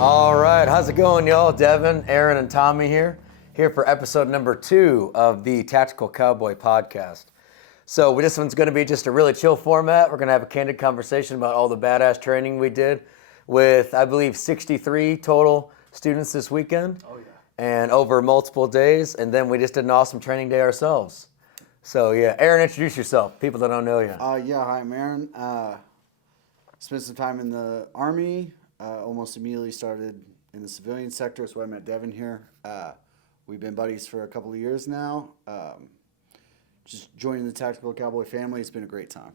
All right, how's it going, y'all? Devin, Aaron, and Tommy here for episode number 2 of the Tactical Cowboy Podcast. So this one's going to be just a really chill format. We're going to have a candid conversation about all the badass training we did with, I believe, 63 total students this weekend. Oh, yeah. And over multiple days, and then we just did an awesome training day ourselves. So yeah, Aaron, introduce yourself, people that don't know you. Hi, I'm Aaron. Spent some time in the Army, almost immediately started in the civilian sector, so I met Devin here. We've been buddies for a couple of years now. Just joining the Tactical Cowboy family, it's been a great time.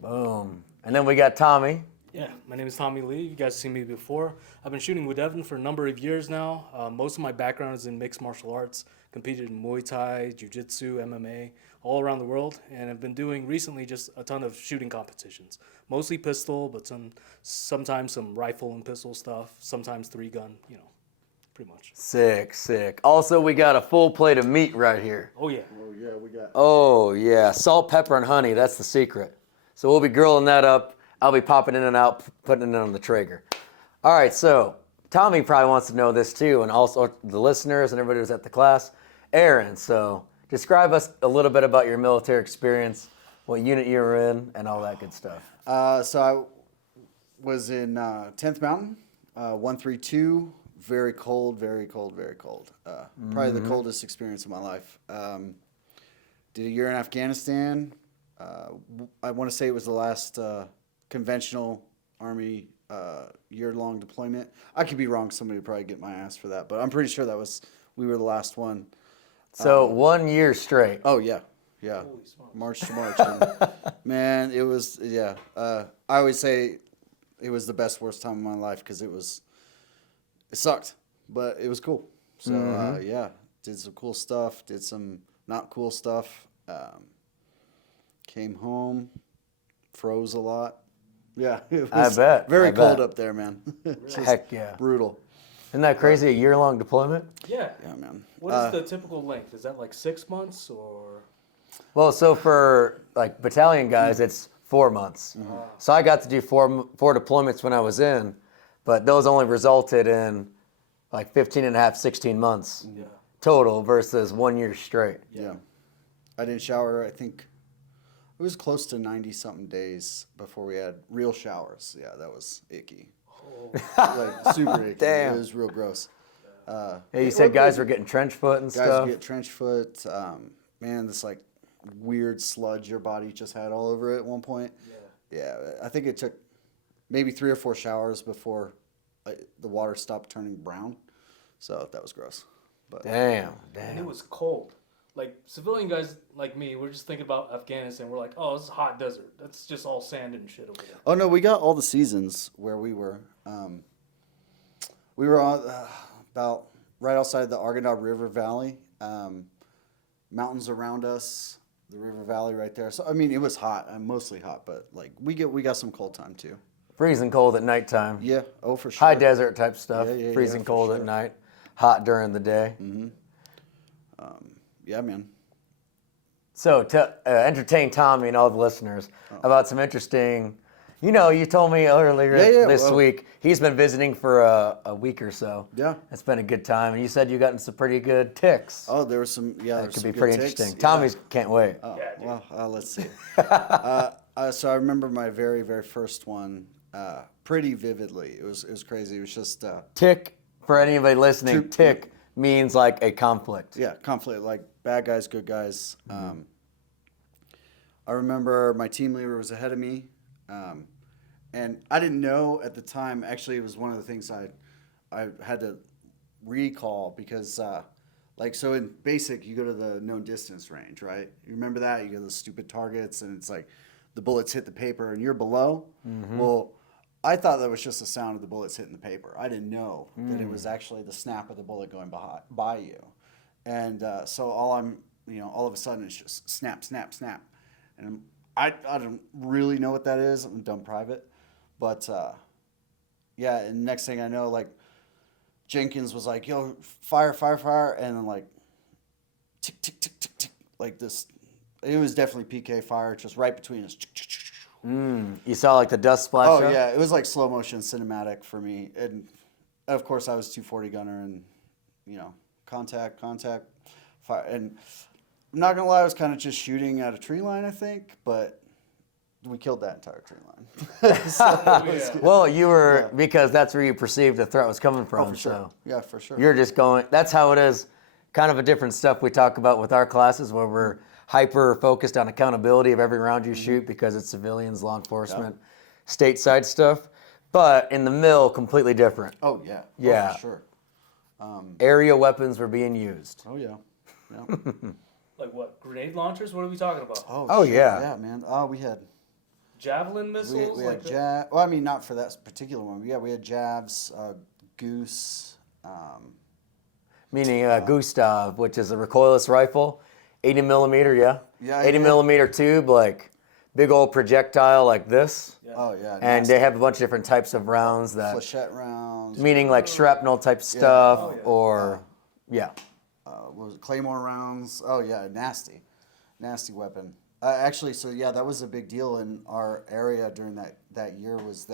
Boom. And then we got Tommy. Yeah, my name is Tommy Lee. You guys have seen me before. I've been shooting with Devin for a number of years now. Most of my background is in mixed martial arts. Competed in Muay Thai, Jiu-Jitsu, MMA, all around the world. And I've been doing recently just a ton of shooting competitions. Mostly pistol, but sometimes some rifle and pistol stuff. Sometimes 3-gun, pretty much. Sick. Also, we got a full plate of meat right here. Oh, yeah. Oh, yeah, we got... Oh, yeah. Salt, pepper, and honey. That's the secret. So we'll be grilling that up. I'll be popping in and out, putting it on the Traeger. All right, so Tommy probably wants to know this too, and also the listeners and everybody who's at the class. Aaron, so describe us a little bit about your military experience, what unit you were in, and all that good stuff. So I was in 10th Mountain, 132, very cold. Probably the coldest experience of my life. Did a year in Afghanistan. I want to say it was the last conventional Army year-long deployment. I could be wrong. Somebody would probably get my ass for that, but I'm pretty sure we were the last one. So 1 year straight. Oh, yeah. March to March. And, man, it was, I always say it was the best, worst time of my life because it sucked, but it was cool. So, did some cool stuff, did some not cool stuff. Came home, froze a lot. Yeah, it was very cold up there, man. Heck yeah. Brutal. Isn't that crazy, a year-long deployment? Yeah. Yeah, man. What is the typical length? Is that like 6 months or? Well, so for like battalion guys, it's 4 months. Mm-hmm. So I got to do four deployments when I was in, but those only resulted in like 15 and a half, 16 months total versus 1 year straight. Yeah. I didn't shower, I think, it was close to 90-something days before we had real showers. Yeah, that was icky. Like, super icky. Damn. It was real gross. You said guys were getting trench foot and stuff? Guys would get trench foot. Man, this like weird sludge your body just had all over it at one point. Yeah, I think it took maybe 3 or 4 showers before the water stopped turning brown. So that was gross. But Damn. And it was cold. Like, civilian guys like me, we're just thinking about Afghanistan. We're like, oh, this is a hot desert. That's just all sand and shit over there. Oh, no, we got all the seasons where we were. We were about right outside the Arghandab River Valley. Mountains around us, the river valley right there. So, I mean, it was hot, mostly hot, but, like, we got some cold time, too. Freezing cold at nighttime. Yeah, oh, for sure. High desert type stuff. Yeah, Freezing for cold sure. at night. Hot during the day. Mm-hmm. Yeah, man. So to entertain Tommy and all the listeners about some interesting, you told me earlier this week, he's been visiting for a week or so. Yeah. It's been a good time. And you said you gotten some pretty good ticks. Oh, there was some, That could be good pretty ticks. interesting. Yeah. Tommy's can't wait. Oh, well, let's see. So I remember my very, very first one pretty vividly. It was crazy. It was just... Tick, for anybody listening, tick means like a conflict. Yeah, conflict, like bad guys, good guys. Mm-hmm. I remember my team leader was ahead of me, and I didn't know at the time. Actually, it was one of the things I had to recall because, so in basic, you go to the known distance range, right? You remember that? You go to the stupid targets, and it's like the bullets hit the paper, and you're below. Mm-hmm. Well, I thought that was just the sound of the bullets hitting the paper. I didn't know that it was actually the snap of the bullet going by you. And so all of a sudden it's just snap, snap, snap. And I don't really know what that is. I'm a dumb private. But, and next thing I know, like, Jenkins was like, yo, fire. And then, like, tick, tick, tick, tick, tick, like this. It was definitely PK fire, just right between us. You saw like the dust splash up? Yeah, it was like slow motion cinematic for me. And of course, I was 240 gunner and, contact, fire. And I'm not going to lie, I was kind of just shooting at a tree line, I think, but we killed that entire tree line. Well, you were, because that's where you perceived the threat was coming from. For sure. So Yeah, for sure. you're just going, that's how it is. Kind of a different stuff we talk about with our classes where we're hyper focused on accountability of every round you shoot because it's civilians, law enforcement, stateside stuff. But in the mill, completely different. Oh, yeah. Yeah. Oh, for sure. Area weapons were being used. Oh, yeah. Yeah. Like what? Grenade launchers? What are we talking about? Oh, shit. yeah. Yeah, man. Oh, we had... Javelin missiles? We had jab. Well, I mean, not for that particular one. Yeah, we had jabs, goose. Meaning Gustav, which is a recoilless rifle, 80 millimeter, yeah? Yeah, 80 yeah. millimeter tube, like big old projectile like this. Yeah. Oh, yeah. And they have a bunch of different types of rounds that, Flechette rounds. meaning like shrapnel type stuff Oh, yeah. or, yeah. What was it? Claymore rounds. Oh, yeah. Nasty weapon. Actually, so yeah, that was a big deal in our area during that year was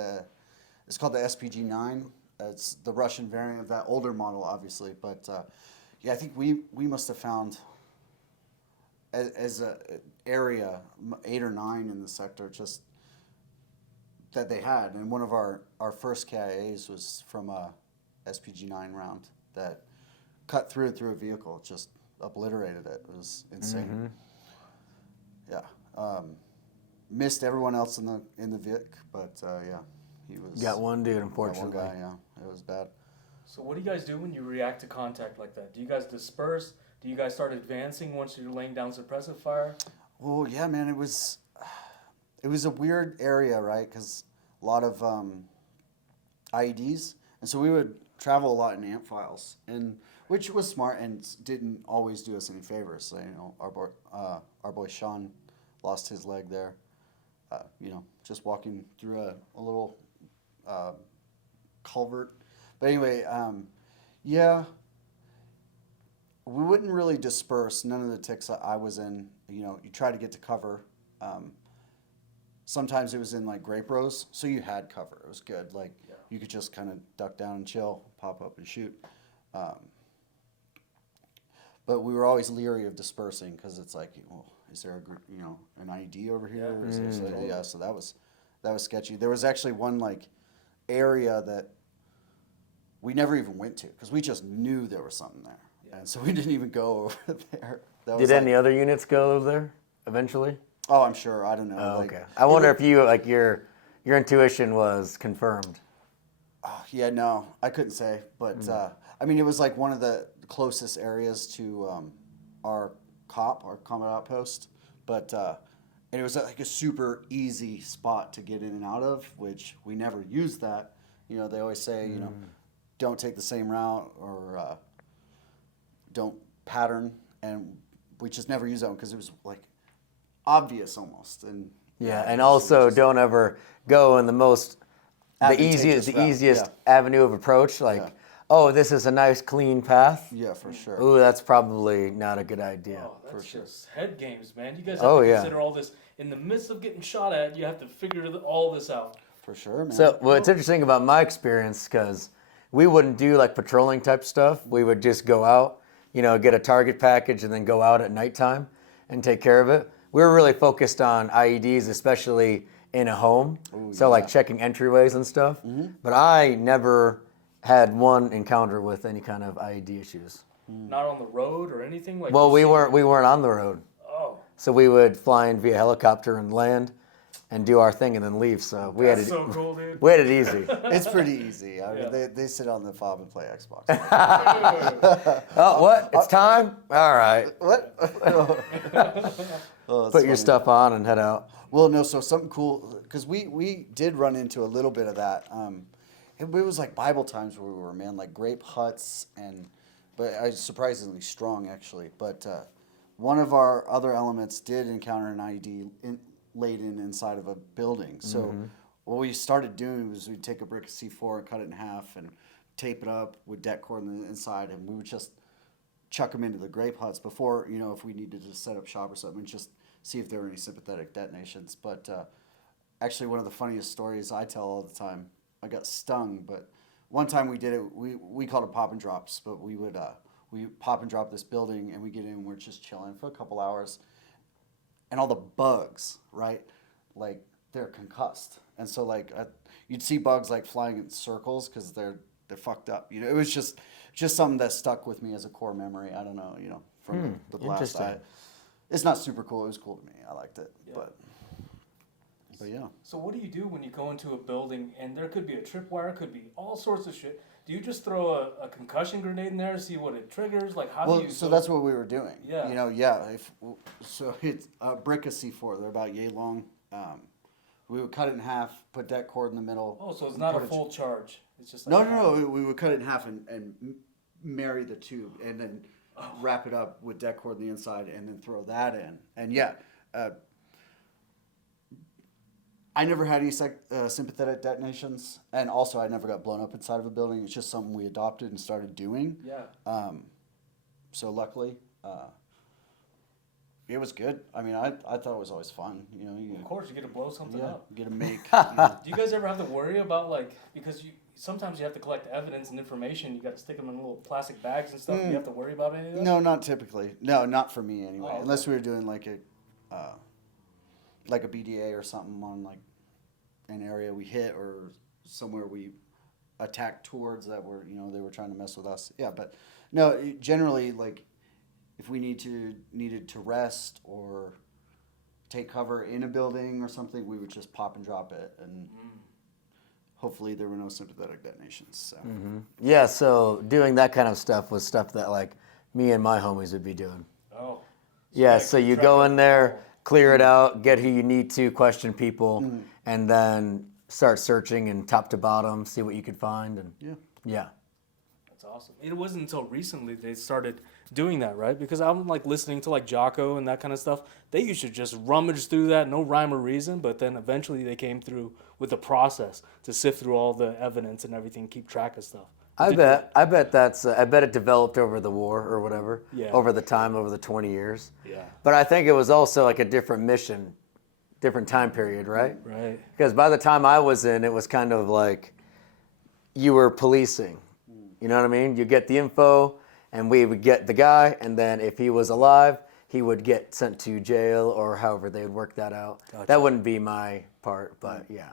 it's called the SPG-9. It's the Russian variant of that older model, obviously. But yeah, I think we must have found as a area 8 or 9 in the sector just that they had. And one of our first KIAs was from a SPG-9 round that cut through a vehicle, just obliterated it. It was insane. Yeah. Missed everyone else in the Vic, but yeah, he was. Got one dude, Got unfortunately. one guy, yeah. It was bad. So what do you guys do when you react to contact like that? Do you guys disperse? Do you guys start advancing once you're laying down suppressive fire? Well, yeah, man, it was a weird area, right? Because a lot of IEDs, and so we would travel a lot in amp files, and which was smart and didn't always do us any favors. So, our boy Sean lost his leg there. Just walking through a little culvert. But anyway, yeah, we wouldn't really disperse. None of the ticks I was in, you try to get to cover. Sometimes it was in like grape rows, so you had cover. It was good. Like you could just kind of duck down and chill, pop up and shoot. But we were always leery of dispersing because it's like, well, is there a group, an IED over here? Yeah. So that was sketchy. There was actually one like area that we never even went to because we just knew there was something there, and so we didn't even go over there. Did any other units go over there eventually? Oh, I'm sure. I don't know. Oh, okay. I wonder if you your intuition was confirmed. Yeah, no, I couldn't say, but I mean, it was like one of the closest areas to our combat outpost, but and it was like a super easy spot to get in and out of, which we never used that. They always say, don't take the same route or don't pattern, and we just never used that one because it was like obvious almost. And And also don't ever go in the Advantageous route, easiest avenue of approach. Like, oh, this is a nice clean path. Yeah, for sure. Ooh, that's probably not a good idea. Oh, that's just head games, man. You guys have Oh, to yeah. consider all this. In the midst of getting shot at, you have to figure all this out. For sure, man. So what's interesting about my experience, because we wouldn't do like patrolling type stuff. We would just go out, get a target package and then go out at nighttime and take care of it. We were really focused on IEDs, especially in a home. So like checking entryways and stuff. But I never had one encounter with any kind of IED issues. Not on the road or anything? Like Well, we weren't on the road. Oh. So we would fly in via helicopter and land and do our thing and then leave. So we had That's it. so cool, dude. We had it easy. It's pretty easy. I mean, they sit on the fob and play Xbox. Oh, what? It's time? All right. What? Oh, that's Put your funny. stuff on and head out. Well, no, so something cool, because we did run into a little bit of that. It was like Bible times where we were, man, like grape huts, but I was surprisingly strong, actually. But one of our other elements did encounter an IED laid inside of a building. So what we started doing was we'd take a brick of C4 and cut it in half and tape it up with deck cord on the inside, and we would just chuck them into the grape huts before, if we needed to set up shop or something, and just see if there were any sympathetic detonations. But actually, one of the funniest stories I tell all the time, I got stung, but one time we did it. We called it pop and drops, but we would we pop and drop this building, and we get in, and we're just chilling for a couple hours, and all the bugs, right, like they're concussed, and so like you'd see bugs like flying in circles because they're fucked up. You know, it was just something that stuck with me as a core memory. I don't know, you know, from the blast. It's not super cool. It was cool to me. I liked it, but yeah. So what do you do when you go into a building and there could be a tripwire, could be all sorts of shit? Do you just throw a concussion grenade in there to see what it triggers? Like how do you? So that's what we were doing. Yeah. You know, so it's a brick of C4. They're about yay long. We would cut it in half, put that cord in the middle. Oh, so it's not a full charge. It's just like no. We would cut it in half and marry the tube, and then wrap it up with deck cord on the inside, and then throw that in. And I never had any sympathetic detonations, and also I never got blown up inside of a building. It's just something we adopted and started doing. Yeah. So luckily, it was good. I mean, I thought it was always fun. You know, of course, you get to blow something up. You get to make. Do you guys ever have to worry about because sometimes you have to collect evidence and information. You got to stick them in little plastic bags and stuff. Do you have to worry about any of that? No, not typically. No, not for me anyway. Okay. Unless we were doing like a BDA or something on like an area we hit or somewhere we attacked towards that were, you know, they were trying to mess with us. Yeah, but no, generally like if we needed to rest or take cover in a building or something, we would just pop and drop it, and hopefully there were no sympathetic detonations. So Yeah, so doing that kind of stuff was stuff that like me and my homies would be doing. Oh. Yeah, so you go in there, clear it out, get who you need to, question people, and then start searching and top to bottom, see what you could find, and yeah. That's awesome. It wasn't until recently they started doing that, right? Because I'm like listening to like Jocko and that kind of stuff. They used to just rummage through that, no rhyme or reason, but then eventually they came through with the process to sift through all the evidence and everything, keep track of stuff. I bet it developed over the war or whatever, over the time, over the 20 years. Yeah. But I think it was also like a different mission, different time period, right? Right. Because by the time I was in, it was kind of like you were policing. You know what I mean? You get the info, and we would get the guy, and then if he was alive, he would get sent to jail or however they would work that out. Gotcha. That wouldn't be my part, but yeah.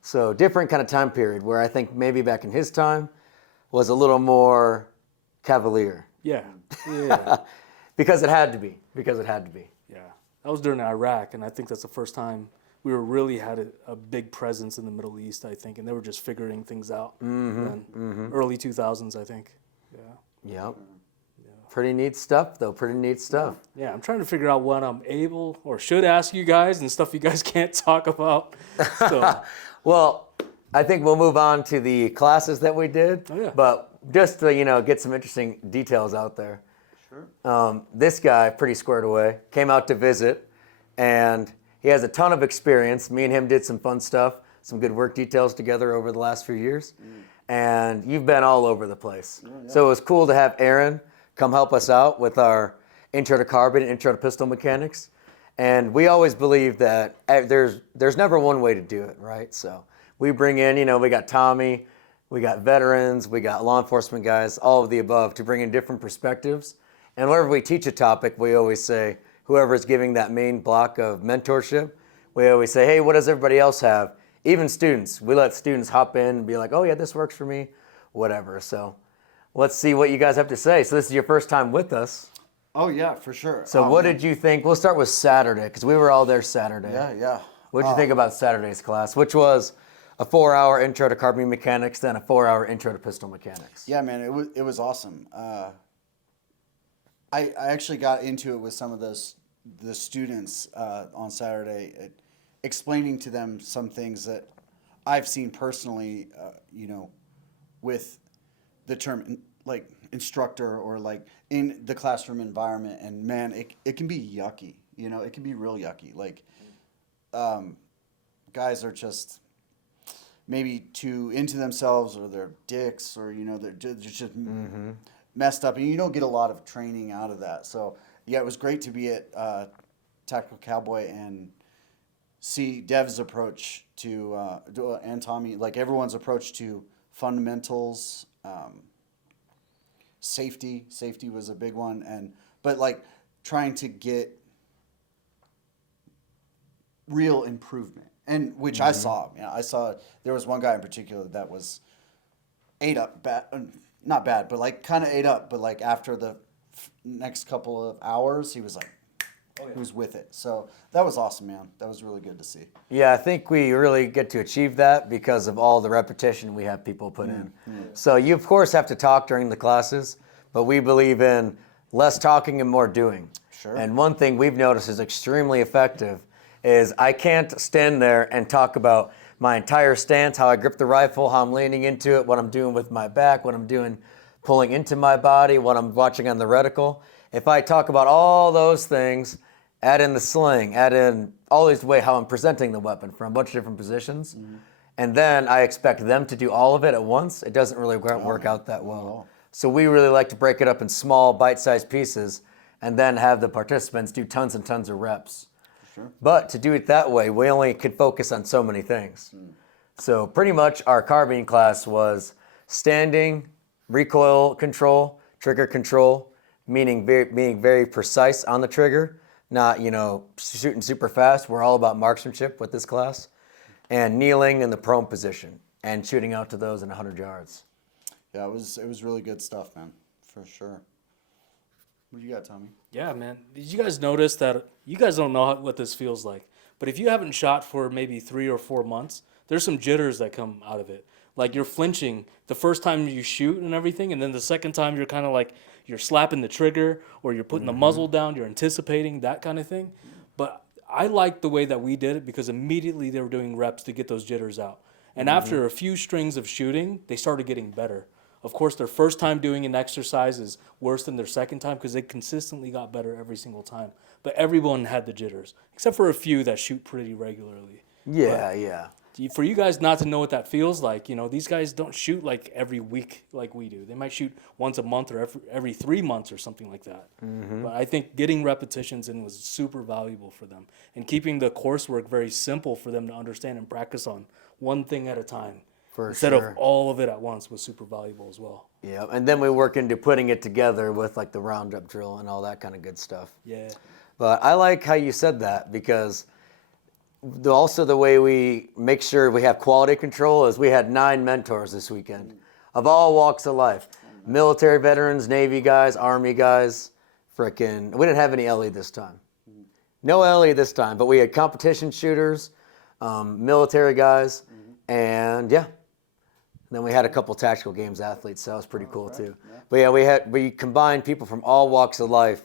So different kind of time period where I think maybe back in his time was a little more cavalier. Yeah. Yeah. Because it had to be. Yeah. That was during Iraq, and I think that's the first time we really had a big presence in the Middle East, I think, and they were just figuring things out. Early 2000s, I think. Yeah. Yep. Pretty neat stuff, though. Pretty neat stuff. Yeah, I'm trying to figure out what I'm able or should ask you guys and stuff you guys can't talk about. So. Well, I think we'll move on to the classes that we did. Oh, yeah. But just to, get some interesting details out there. Sure. This guy, pretty squared away, came out to visit, and he has a ton of experience. Me and him did some fun stuff, some good work details together over the last few years. And you've been all over the place. Oh, yeah. So it was cool to have Aaron come help us out with our intro to carbine and intro to pistol mechanics. And we always believe that there's never one way to do it, right? So we bring in, we got Tommy, we got veterans, we got law enforcement guys, all of the above to bring in different perspectives. And whenever we teach a topic, we always say, whoever is giving that main block of mentorship, we always say, hey, what does everybody else have? Even students, we let students hop in and be like, oh yeah, this works for me, whatever. So let's see what you guys have to say. So this is your first time with us. Oh yeah, for sure. So what did you think? We'll start with Saturday, because we were all there Saturday. Yeah. What did you think about Saturday's class, which was a 4-hour intro to carbine mechanics, then a 4-hour intro to pistol mechanics? Yeah, man, it was awesome. I actually got into it with some of the students on Saturday, explaining to them some things that I've seen personally, with the term like instructor or like in the classroom environment, and man, it can be yucky. It can be real yucky. Like, guys are just maybe too into themselves, or they're dicks, or they're just messed up, and you don't get a lot of training out of that. So yeah, it was great to be at Tactical Cowboy and see Dev's approach to and Tommy, like everyone's approach to fundamentals, safety. Safety was a big one, but like trying to get real improvement, and which I saw. I saw there was one guy in particular that was ate up bad, not bad, but like kind of ate up. But like after the next couple of hours, he was like, he was with it. So that was awesome, man. That was really good to see. Yeah, I think we really get to achieve that because of all the repetition we have people put in. So you, of course, have to talk during the classes, but we believe in less talking and more doing. Sure. And one thing we've noticed is extremely effective is I can't stand there and talk about my entire stance, how I grip the rifle, how I'm leaning into it, what I'm doing with my back, what I'm doing pulling into my body, what I'm watching on the reticle. If I talk about all those things, add in the sling, add in all these way how I'm presenting the weapon from a bunch of different positions, and then I expect them to do all of it at once, it doesn't really work out that well. So we really like to break it up in small, bite-sized pieces and then have the participants do tons and tons of reps. Sure. But to do it that way, we only could focus on so many things. So pretty much our carbine class was standing, recoil control, trigger control, meaning being very precise on the trigger, not, shooting super fast. We're all about marksmanship with this class. And kneeling in the prone position and shooting out to those in 100 yards. Yeah, it was really good stuff, man, for sure. What do you got, Tommy? Yeah, man. Did you guys notice that you guys don't know what this feels like? But if you haven't shot for maybe 3 or 4 months, there's some jitters that come out of it. Like you're flinching the first time you shoot and everything, and then the second time you're kind of like you're slapping the trigger or you're putting the muzzle down, you're anticipating that kind of thing. But I liked the way that we did it because immediately they were doing reps to get those jitters out. And after a few strings of shooting, they started getting better. Of course, their first time doing an exercise is worse than their second time because they consistently got better every single time. But everyone had the jitters, except for a few that shoot pretty regularly. Yeah. For you guys not to know what that feels like, these guys don't shoot like every week like we do. They might shoot once a month or every 3 months or something like that. But I think getting repetitions in was super valuable for them. And keeping the coursework very simple for them to understand and practice on one thing at a time. Instead of all of it at once was super valuable as well. Yeah, and then we work into putting it together with like the roundup drill and all that kind of good stuff. Yeah. But I like how you said that because also the way we make sure we have quality control is we had 9 mentors this weekend of all walks of life. Military veterans, Navy guys, Army guys, we didn't have any LE this time. No LE this time, but we had competition shooters, military guys, and yeah. Then we had a couple tactical games athletes, so that was pretty cool too. Yeah. But yeah, we combined people from all walks of life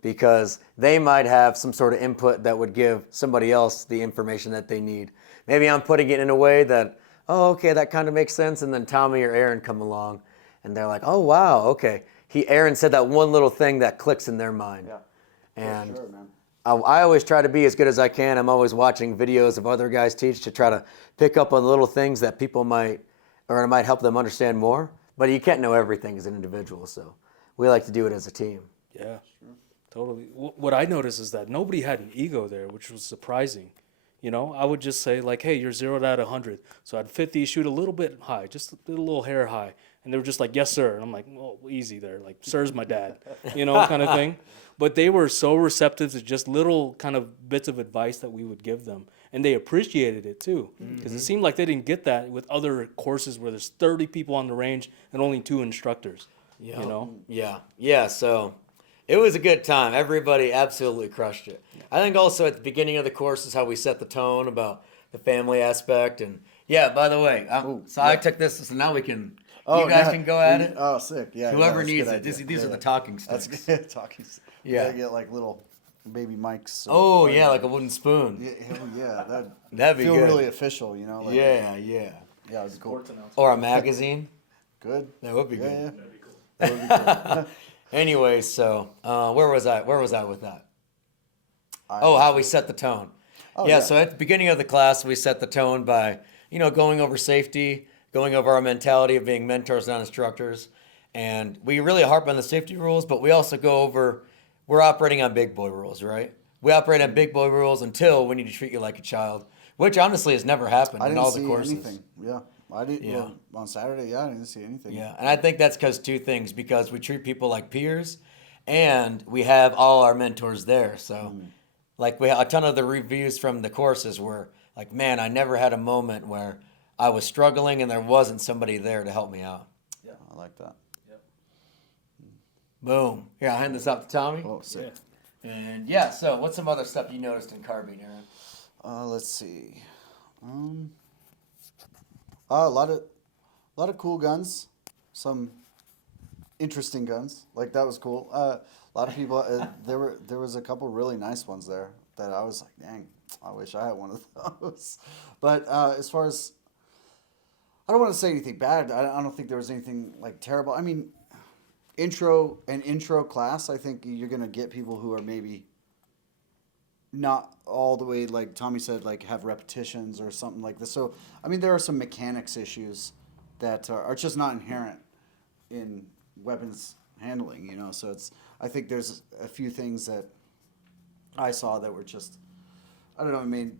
because they might have some sort of input that would give somebody else the information that they need. Maybe I'm putting it in a way that, oh, okay, that kind of makes sense, and then Tommy or Aaron come along, and they're like, oh, wow, okay. Aaron said that one little thing that clicks in their mind. Yeah, and for sure, man. I always try to be as good as I can. I'm always watching videos of other guys teach to try to pick up on little things that people might help them understand more. But you can't know everything as an individual, so we like to do it as a team. Yeah, sure. Totally. What I noticed is that nobody had an ego there, which was surprising. I would just say like, hey, you're 0 out of 100. So I'd 50, shoot a little bit high, just a little hair high. And they were just like, yes, sir. And I'm like, well, easy there. Like, sir's my dad, kind of thing. But they were so receptive to just little kind of bits of advice that we would give them. And they appreciated it too. Because it seemed like they didn't get that with other courses where there's 30 people on the range and only 2 instructors. Yeah, so it was a good time. Everybody absolutely crushed it. I think also at the beginning of the course is how we set the tone about the family aspect. And yeah, by the way, I took this, so now we can... you guys can go at it. Oh, sick! Yeah. Whoever needs it. These are the talking sticks. That's good. Talking sticks. Yeah. You gotta get like little baby mics. Like a wooden spoon. Yeah. That'd be feel good. really official, Like, yeah. Yeah, it's cool. Or a magazine. Good. That would be good. Yeah. That'd be cool. That would be cool. Anyway, so where was I with that? How we set the tone. So at the beginning of the class, we set the tone by going over safety. Going over our mentality of being mentors, not instructors. And we really harp on the safety rules, but we also go over, we're operating on big boy rules, right? We operate on big boy rules until we need to treat you like a child, which honestly has never happened in all the courses. Anything. Yeah. I didn't. Yeah. Well, on Saturday, I didn't see anything. Yeah, and I think that's because two things: because we treat people like peers, and we have all our mentors there. So, like, we a ton of the reviews from the courses were like, "Man, I never had a moment where I was struggling and there wasn't somebody there to help me out." Yeah, I like that. Boom. Here, I'll hand this out to Tommy. Oh, sick. And yeah, so what's some other stuff you noticed in Carbine, Aaron? Let's see. A lot of cool guns, some interesting guns. Like that was cool. A lot of people. There was a couple really nice ones there that I was like, dang, I wish I had one of those. But as far as, I don't want to say anything bad. I don't think there was anything like terrible. I mean, intro class. I think you're gonna get people who are maybe not all the way, like Tommy said, like have repetitions or something like this. So, I mean, there are some mechanics issues that are just not inherent in weapons handling, you know. So I think there's a few things that I saw that were just, I don't know,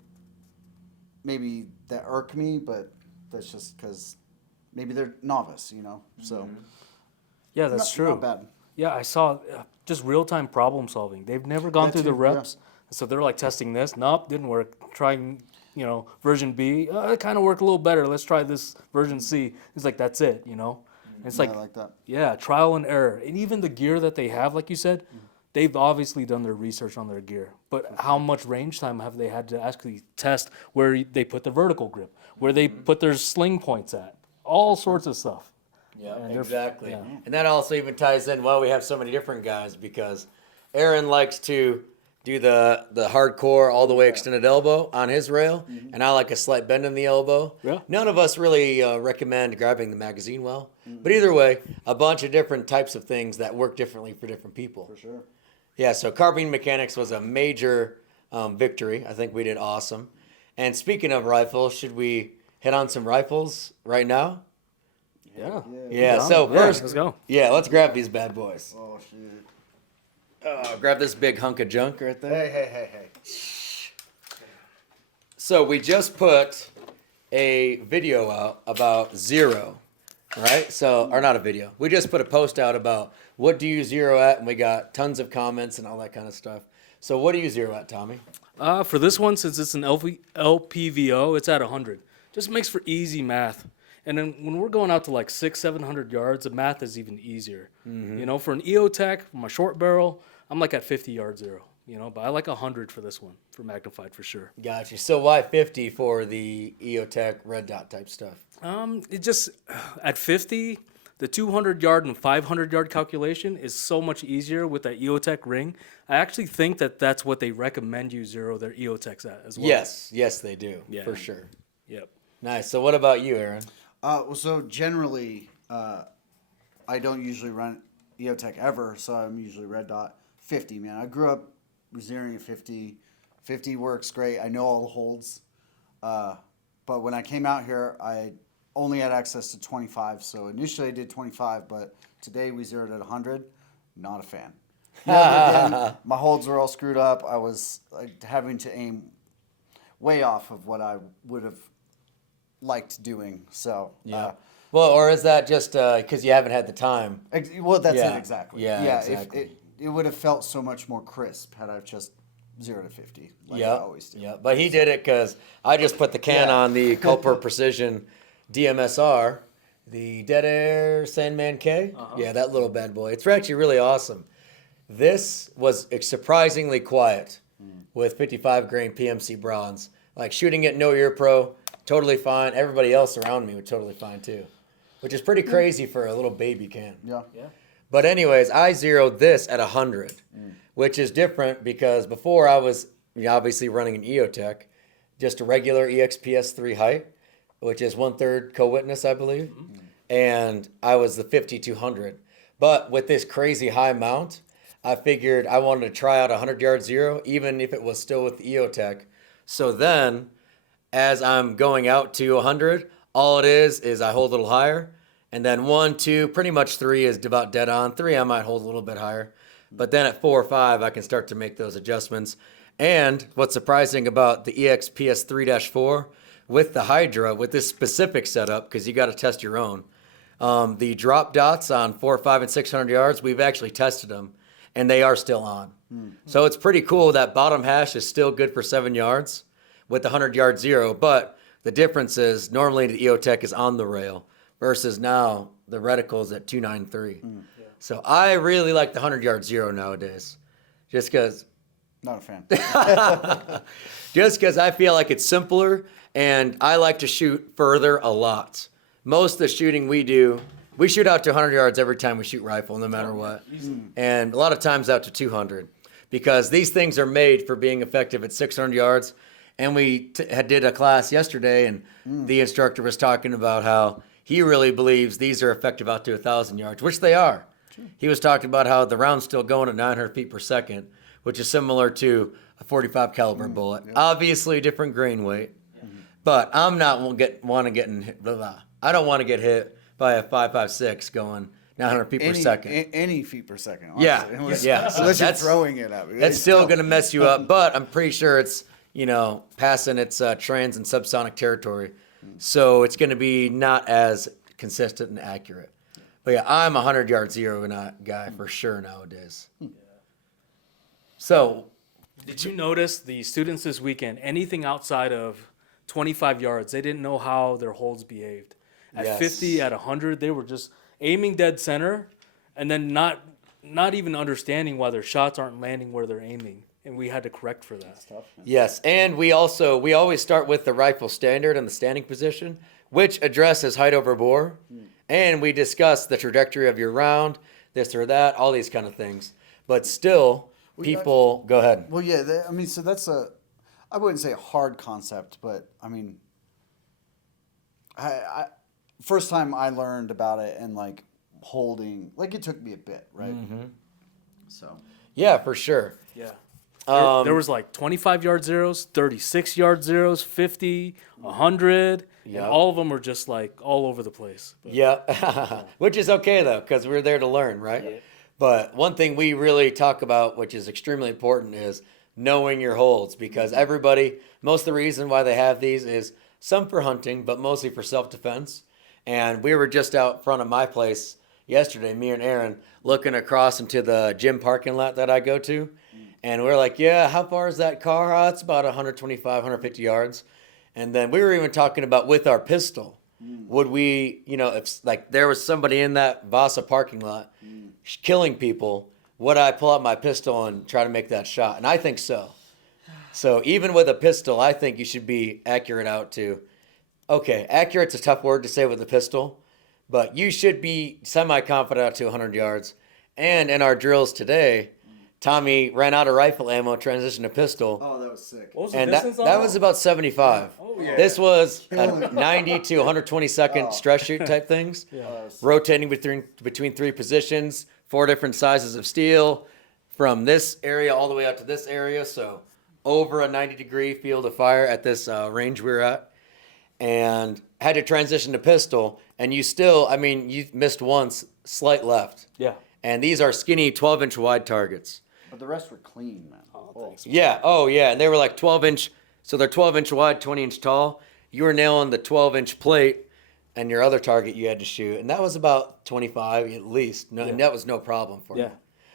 maybe that irk me, but that's just because maybe they're novice, you know. So Yeah, that's true. Not bad. Yeah, I saw just real-time problem solving. They've never gone That through the too, yeah. reps. So they're like testing this. Nope, didn't work. Trying, version B. It kind of worked a little better. Let's try this version C. It's like, that's it, you know? And it's Yeah, like, I like that. yeah, trial and error. And even the gear that they have, like you said, they've obviously done their research on their gear. But how much range time have they had to actually test where they put the vertical grip, where they put their sling points at, all sorts of stuff. Yeah, And they're- exactly. yeah. And that also even ties in why we have so many different guys, because Aaron likes to do the hardcore all the way extended elbow on his rail, and I like a slight bend in the elbow. Yeah. None of us really recommend grabbing the magazine well, but either way, a bunch of different types of things that work differently for different people. For sure. Yeah, so Carbine Mechanics was a major victory. I think we did awesome. And speaking of rifles, should we hit on some rifles right now? Yeah. Yeah, so Yeah, first, let's go. yeah, let's grab these bad boys. Oh shit. Grab this big hunk of junk right there. Hey. So we just put a video out about zero, right? So, or not a video. We just put a post out about what do you zero at, and we got tons of comments and all that kind of stuff. So what do you zero at, Tommy? For this one, since it's an LPVO, it's at 100. Just makes for easy math. And then when we're going out to like 600-700 yards, the math is even easier. For an EOTech, for my short barrel, I'm like at 50 yard zero. But I like 100 for this one, for magnified for sure. Gotcha. So why 50 for the EOTech red dot type stuff? It just at 50, the 200 yard and 500 yard calculation is so much easier with that EOTech ring. I actually think that that's what they recommend you zero their EOTechs at as well. Yes, they do, Yeah. for sure. Yep. Nice. So what about you, Aaron? Well, so generally, I don't usually run EOTech ever, so I'm usually red dot 50, man. I grew up zeroing at 50. 50 works great. I know all the holds. But when I came out here, I only had access to 25. So initially I did 25, but today we zeroed at 100. Not a fan. Never been. My holds were all screwed up. I was like having to aim way off of what I would have liked doing. So Well, or is that just because you haven't had the time? well, that's Yeah. it exactly. Yeah, exactly. If it would have felt so much more crisp had I just 0 to 50, like I Yeah, always do. yeah. But he did it because I just put the can Yeah. on the Culper Precision DMSR, the Dead Air Sandman K. Yeah, that little bad boy. It's actually really awesome. This was surprisingly quiet with 55 grain PMC bronze. Like shooting it no ear pro, totally fine. Everybody else around me was totally fine too, which is pretty crazy for a little baby can. Yeah. But anyways, I zeroed this at 100, which is different because before I was obviously running an EOTech, just a regular EXPS3 height, which is 1/3 co-witness, I believe, and I was the 5200. But with this crazy high mount, I figured I wanted to try out 100 yard zero, even if it was still with the EOTech. So then, as I'm going out to 100, all it is I hold a little higher. And then 1, 2, pretty much 3 is about dead on. 3, I might hold a little bit higher. But then at 4 or 5, I can start to make those adjustments. And what's surprising about the EXPS 3-4, with the Hydra, with this specific setup, because you got to test your own. The drop dots on 400, 500, and 600 yards, we've actually tested them, and they are still on. So it's pretty cool that bottom hash is still good for 7 yards with the 100-yard zero, but the difference is normally the EOTech is on the rail versus now the reticle is at 293. So I really like the 100-yard zero nowadays, just because. Not a fan. Just because I feel like it's simpler, and I like to shoot further a lot. Most of the shooting we do, we shoot out to 100 yards every time we shoot rifle, no matter what. And a lot of times out to 200, because these things are made for being effective at 600 yards. And we did a class yesterday, and the instructor was talking about how he really believes these are effective out to 1,000 yards, which they are. He was talking about how the round's still going at 900 feet per second, which is similar to a 45 caliber bullet. Obviously, different grain weight, but I'm not getting hit. Blah, blah. I don't want to get hit by a 5.56 going 900 feet per second. Any feet per second. Yeah, Honestly. yeah. So Unless you're that's- throwing it at me. That's still going to mess you up, but I'm pretty sure it's, passing its trans and subsonic territory. So it's going to be not as consistent and accurate. But yeah, I'm a 100-yard zero guy for sure nowadays. So, Did you notice the students this weekend, anything outside of 25 yards, they didn't know how their holds behaved. At Yes. 50, at 100, they were just aiming dead center and then not even understanding why their shots aren't landing where they're aiming. And we had to correct for that. yes, and we always start with the rifle standard and the standing position, which addresses height over bore. And we discuss the trajectory of your round, this or that, all these kind of things. But still, people, go ahead. Well, yeah. So that's I wouldn't say a hard concept, but I mean, I first time I learned about it and like holding, like it took me a bit, right? So. Yeah, for sure. Yeah. There was like 25-yard zeros, 36-yard zeros, 50, 100. Yep. And all of them were just like all over the place. But Yeah, which is okay though, because we're there to learn, right? Yeah. But one thing we really talk about, which is extremely important, is knowing your holds, because most of the reason why they have these is some for hunting, but mostly for self-defense. And we were just out front of my place yesterday, me and Aaron, looking across into the gym parking lot that I go to. And we're like, yeah, how far is that car? Oh, it's about 125, 150 yards. And then we were even talking about with our pistol, would we, if like there was somebody in that Vasa parking lot killing people, would I pull out my pistol and try to make that shot? And I think so. So even with a pistol, I think you should be accurate out to, okay, accurate's a tough word to say with a pistol, but you should be semi-confident out to 100 yards. And in our drills today, Tommy ran out of rifle ammo, transitioned to pistol. Oh, that was sick. what was the And distance that was about 75. Oh, yeah. This was a 90 to 120 second stress shoot type things. Rotating between three positions, 4 different sizes of steel from this area all the way out to this area. So over a 90-degree field of fire at this range we were at. And had to transition to pistol. And you missed once, slight left. Yeah. And these are skinny 12-inch wide targets. But the rest were clean, man. Yeah. Oh, yeah. And they were like 12-inch. So they're 12-inch wide, 20-inch tall. You were nailing the 12-inch plate, and your other target you had to shoot, and that was about 25 at least. No, and that was no problem for me.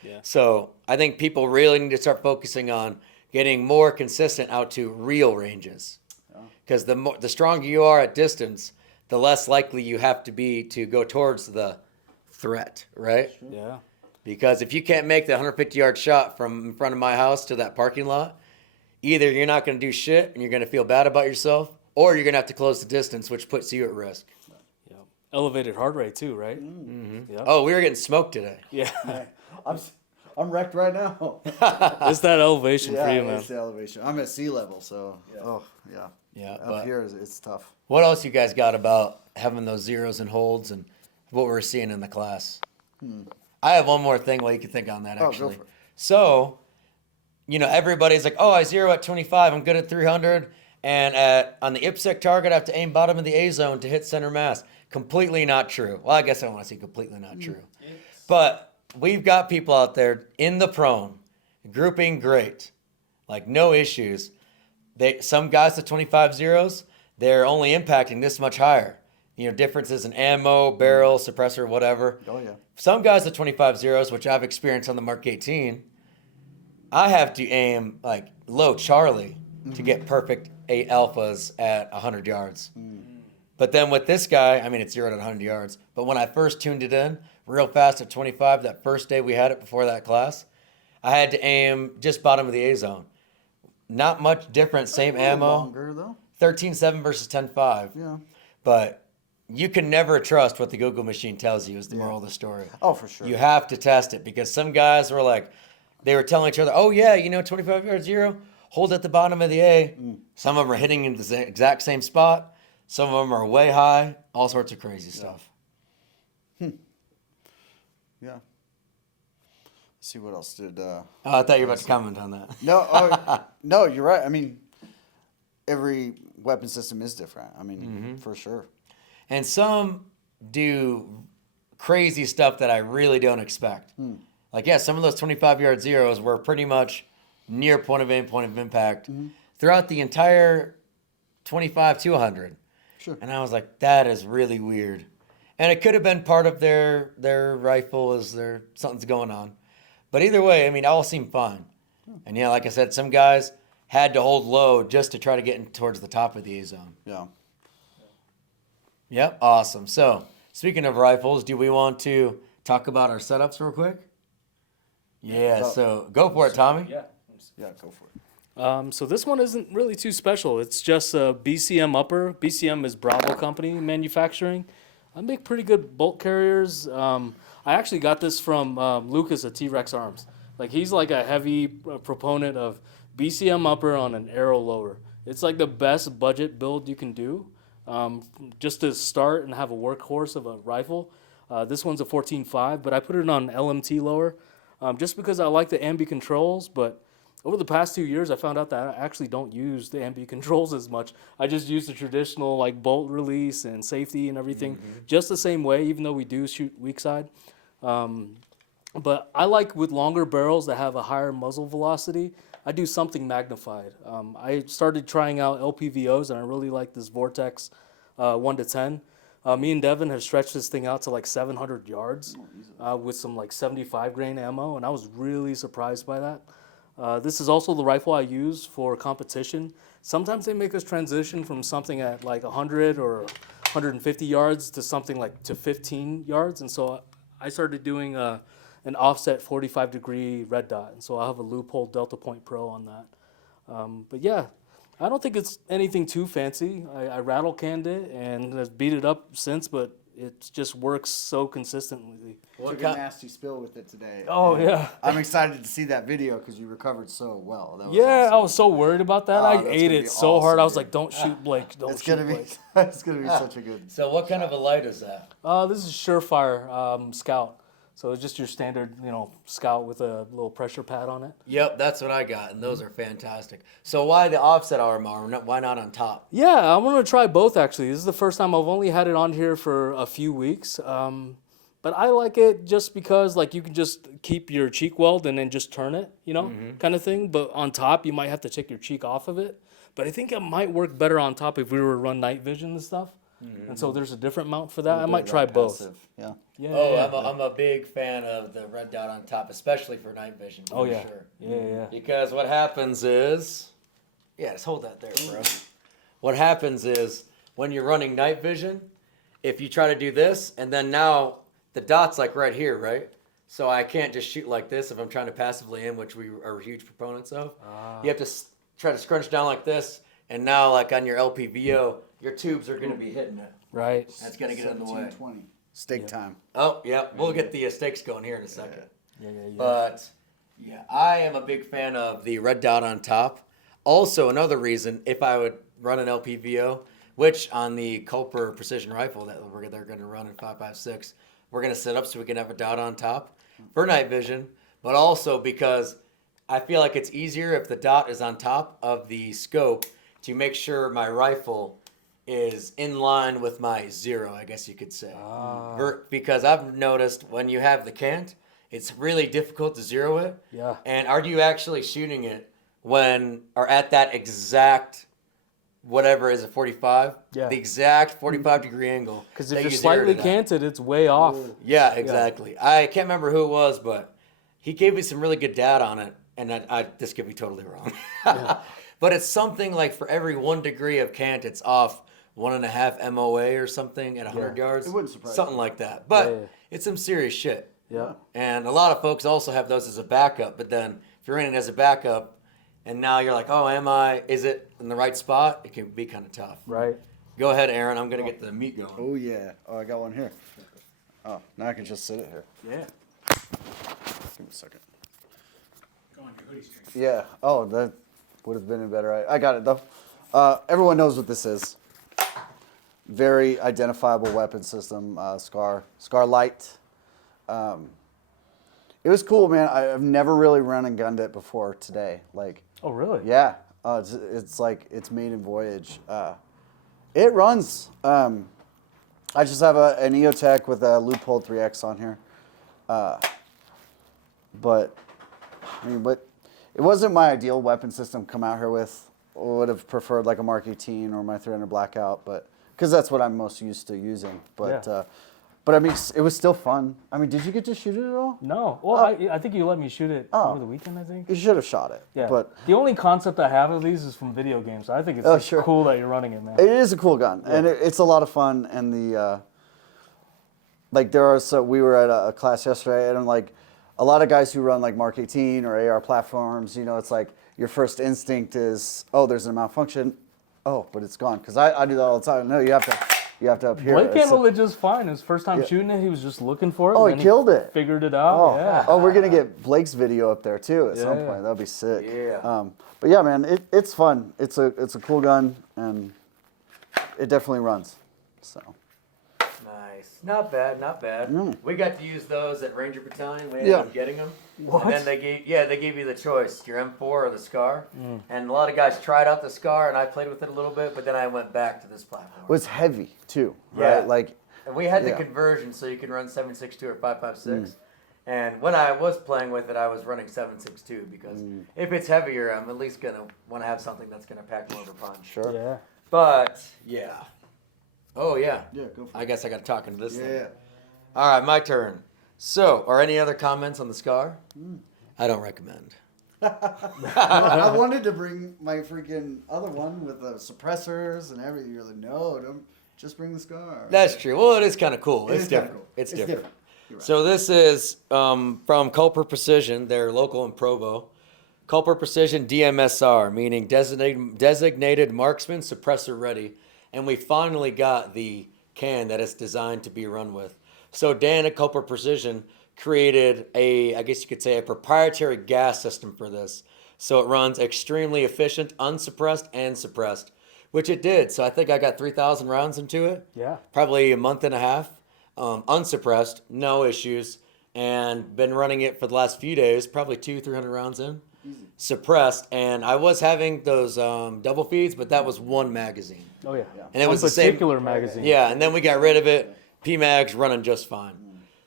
Yeah. So I think people really need to start focusing on getting more consistent out to real ranges, because the stronger you are at distance, the less likely you have to be to go towards the threat, right? Yeah. Because if you can't make the 150-yard shot from in front of my house to that parking lot, either you're not going to do shit and you're going to feel bad about yourself, or you're going to have to close the distance, which puts you at risk. Yeah. Elevated heart rate too, right? Yeah. Oh, we were getting smoked today. Yeah. I'm wrecked right now. It's that elevation for you, man. It's the elevation. I'm at sea level, so Yeah, Up but here it's tough. what else you guys got about having those zeros and holds and what we're seeing in the class? I have one more thing while you can think on that, Oh, go actually. for it. So, everybody's like, oh, I zero at 25, I'm good at 300, and on the IPSEC target, I have to aim bottom of the A zone to hit center mass. Completely not true. Well, I guess I don't want to say completely not true. But we've got people out there in the prone, grouping great, like no issues. Some guys with 25 zeros, they're only impacting this much higher. Differences in ammo, barrel, suppressor, whatever. Oh, yeah. Some guys with 25-0s, which I've experienced on the Mark 18, I have to aim like low Charlie to get perfect 8 alphas at 100 yards. But then with this guy, I mean, it's 0 to 100 yards. But when I first tuned it in real fast at 25, that first day we had it before that class, I had to aim just bottom of the A zone. Not much different, same ammo. Longer, though. 13.7 versus 10.5. Yeah. But you can never trust what the Google machine tells you is the moral of the story. Oh, for sure. You have to test it because some guys were like, they were telling each other, oh, yeah, 25 yards 0, hold at the bottom of the A. Some of them are hitting in the exact same spot. Some of them are way high, all sorts of crazy stuff. Yeah. Let's see what else did. I thought you were about to comment on that. No, no, you're right. I mean, every weapon system is different. I mean, for sure. And some do crazy stuff that I really don't expect. Like, yeah, some of those 25-yard 0s were pretty much near point of aim, point of impact throughout the entire 25 to 100. Sure. And I was like, that is really weird. And it could have been part of their rifle as something's going on. But either way, I mean, it all seemed fine. And yeah, like I said, some guys had to hold low just to try to get in towards the top of the A zone. Yeah. Yep, awesome. So, speaking of rifles, do we want to talk about our setups real quick? Yeah, so go for it, Tommy. Yeah. Yeah, go for it. So this one isn't really too special. It's just a BCM upper. BCM is Bravo Company manufacturing. I make pretty good bolt carriers. I actually got this from Lucas at T-Rex Arms. Like, he's like a heavy proponent of BCM upper on an arrow lower. It's like the best budget build you can do. Just to start and have a workhorse of a rifle. This one's a 14.5, but I put it on LMT lower just because I like the ambi controls. But over the past 2 years, I found out that I actually don't use the ambi controls as much. I just use the traditional like bolt release and safety and everything just the same way, even though we do shoot weak side. But I like with longer barrels that have a higher muzzle velocity, I do something magnified. I started trying out LPVOs, and I really like this Vortex 1 to 10. Me and Devin have stretched this thing out to like 700 yards with some like 75 grain ammo, and I was really surprised by that. This is also the rifle I use for competition. Sometimes they make us transition from something at like 100 or 150 yards to something like to 15 yards, and so I started doing an offset 45-degree red dot, and so I'll have a loophole Delta Point Pro on that. But yeah, I don't think it's anything too fancy. I rattle canned it and have beat it up since, but it just works so consistently. Took a nasty spill with it today. Oh, and yeah. I'm excited to see that video because you recovered so well. That was Yeah, awesome. I was so worried about that. I that's ate gonna it be so hard. I was awesome, like, don't shoot Blake. Don't It's shoot gonna be. Blake. It's gonna be such a good. So what kind of a light is that? This is Surefire Scout. So it's just your standard, Scout with a little pressure pad on it. Yep, that's what I got, and those are fantastic. So why the offset armor? Why not on top? Yeah, I want to try both, actually. This is the first time I've only had it on here for a few weeks. But I like it just because, like, you can just keep your cheek weld and then just turn it, kind of thing. But on top, you might have to take your cheek off of it. But I think it might work better on top if we were to run night vision and stuff. And so there's a different mount for that. I might try both. Passive. Yeah. Yeah. I'm a big fan of the red dot on top, especially for night vision. For yeah. sure. Yeah. Because what happens is, just hold that there, bro. What happens is when you're running night vision, if you try to do this, and then now the dot's like right here, right? So I can't just shoot like this if I'm trying to passively aim, which we are huge proponents of. You have to try to scrunch down like this, and now like on your LPVO, your tubes are going to be hitting it. Right. That's going to get in the way. 17:20. Steak time. Oh, yeah. We'll get the stakes going here in a second. Yeah. But, yeah, I am a big fan of the red dot on top. Also, another reason, if I would run an LPVO, which on the Culper precision rifle that they're going to run in 5.56, we're going to set up so we can have a dot on top for night vision, but also because I feel like it's easier if the dot is on top of the scope to make sure my rifle is in line with my 0, I guess you could say. Because I've noticed when you have the cant, it's really difficult to zero it. Yeah. And are you actually shooting it when, or at that exact whatever is a 45, Yeah. the exact 45-degree angle. Because if that you're you zeroed slightly it at. canted, it's way off. Yeah, exactly. I can't remember who it was, but he gave me some really good data on it, and this could be totally wrong. But it's something like for every 1 degree of cant, it's off 1.5 MOA or something at 100 yards. It wouldn't surprise something like that. But it's some serious shit. Yeah. And a lot of folks also have those as a backup, but then if you're in it as a backup, and now you're like, oh, is it in the right spot? It can be kind of tough. Right. Go ahead, Aaron. I'm going to get the meat going. Oh, yeah. Oh, I got one here. Oh, now I can just sit it here. Yeah. Give me a second. Go on your hoodie string. Yeah. Oh, that would have been a better. I got it, though. Everyone knows what this is. Very identifiable weapon system, Scar Light. It was cool, man. I've never really run and gunned it before today. Like, Oh, really? yeah, it's like it's maiden voyage. It runs. I just have an EOTech with a loophole 3X on here. But it wasn't my ideal weapon system to come out here with. I would have preferred like a Mark 18 or my 300 Blackout, but because that's what I'm most used to using. But Yeah. but I mean, it was still fun. I mean, did you get to shoot it at all? No. Well, I think you let me shoot it over the weekend, I think. You should have shot it. Yeah. But the only concept I have of these is from video games. So I think it's Oh, just sure. cool that you're running it, man. it is a cool gun, and it's a lot of fun. And we were at a class yesterday, and I'm like, a lot of guys who run like Mark 18 or AR platforms, it's like your first instinct is, oh, there's a malfunction, oh, but it's gone. Because I do that all the time. No, you have to up here. Blake handled it just fine. His first time shooting it, he was just looking for it. Oh, and he then killed it. Figured it out. Oh, Yeah. oh, we're gonna get Blake's video up there too at some Yeah. point. That'll be sick. Yeah. But yeah, man, it's fun. It's a cool gun, and it definitely runs. So. Nice. Not bad, not bad. No. We got to use those at Ranger Battalion. We ended Yeah. up getting them. What? And then they gave you the choice, your M4 or the Scar. And a lot of guys tried out the Scar, and I played with it a little bit, but then I went back to this platform. Well, it's heavy too, Yeah. right? Like, And we had the Yeah. conversion so you can run 7.62 or 5.56. And when I was playing with it, I was running 7.62 because if it's heavier, I'm at least going to want to have something that's going to pack more of a punch. sure. Yeah. But, yeah. Oh, yeah. Yeah, go for I guess I got to talk into this thing. Yeah. All right, my turn. So, are any other comments on the Scar? I don't recommend. I wanted to bring my freaking other one with the suppressors and everything. You're like, no, don't just bring the Scar. That's true. Well, it is kind of cool. It It's is kinda different. cool. It's different. You're right. So this is from Culper Precision. They're local in Provo. Culper Precision DMSR, meaning designated marksman suppressor ready. And we finally got the can that it's designed to be run with. So Dan at Culper Precision created I guess you could say, a proprietary gas system for this. So it runs extremely efficient, unsuppressed and suppressed, which it did. So I think I got 3,000 rounds into it. Yeah. Probably a month and a half. Unsuppressed, no issues, and been running it for the last few days, probably 200-300 rounds in. Suppressed, and I was having those double feeds, but that was one magazine. Oh, yeah. And it One was the same. particular magazine. Yeah, and then we got rid of it. PMag's running just fine.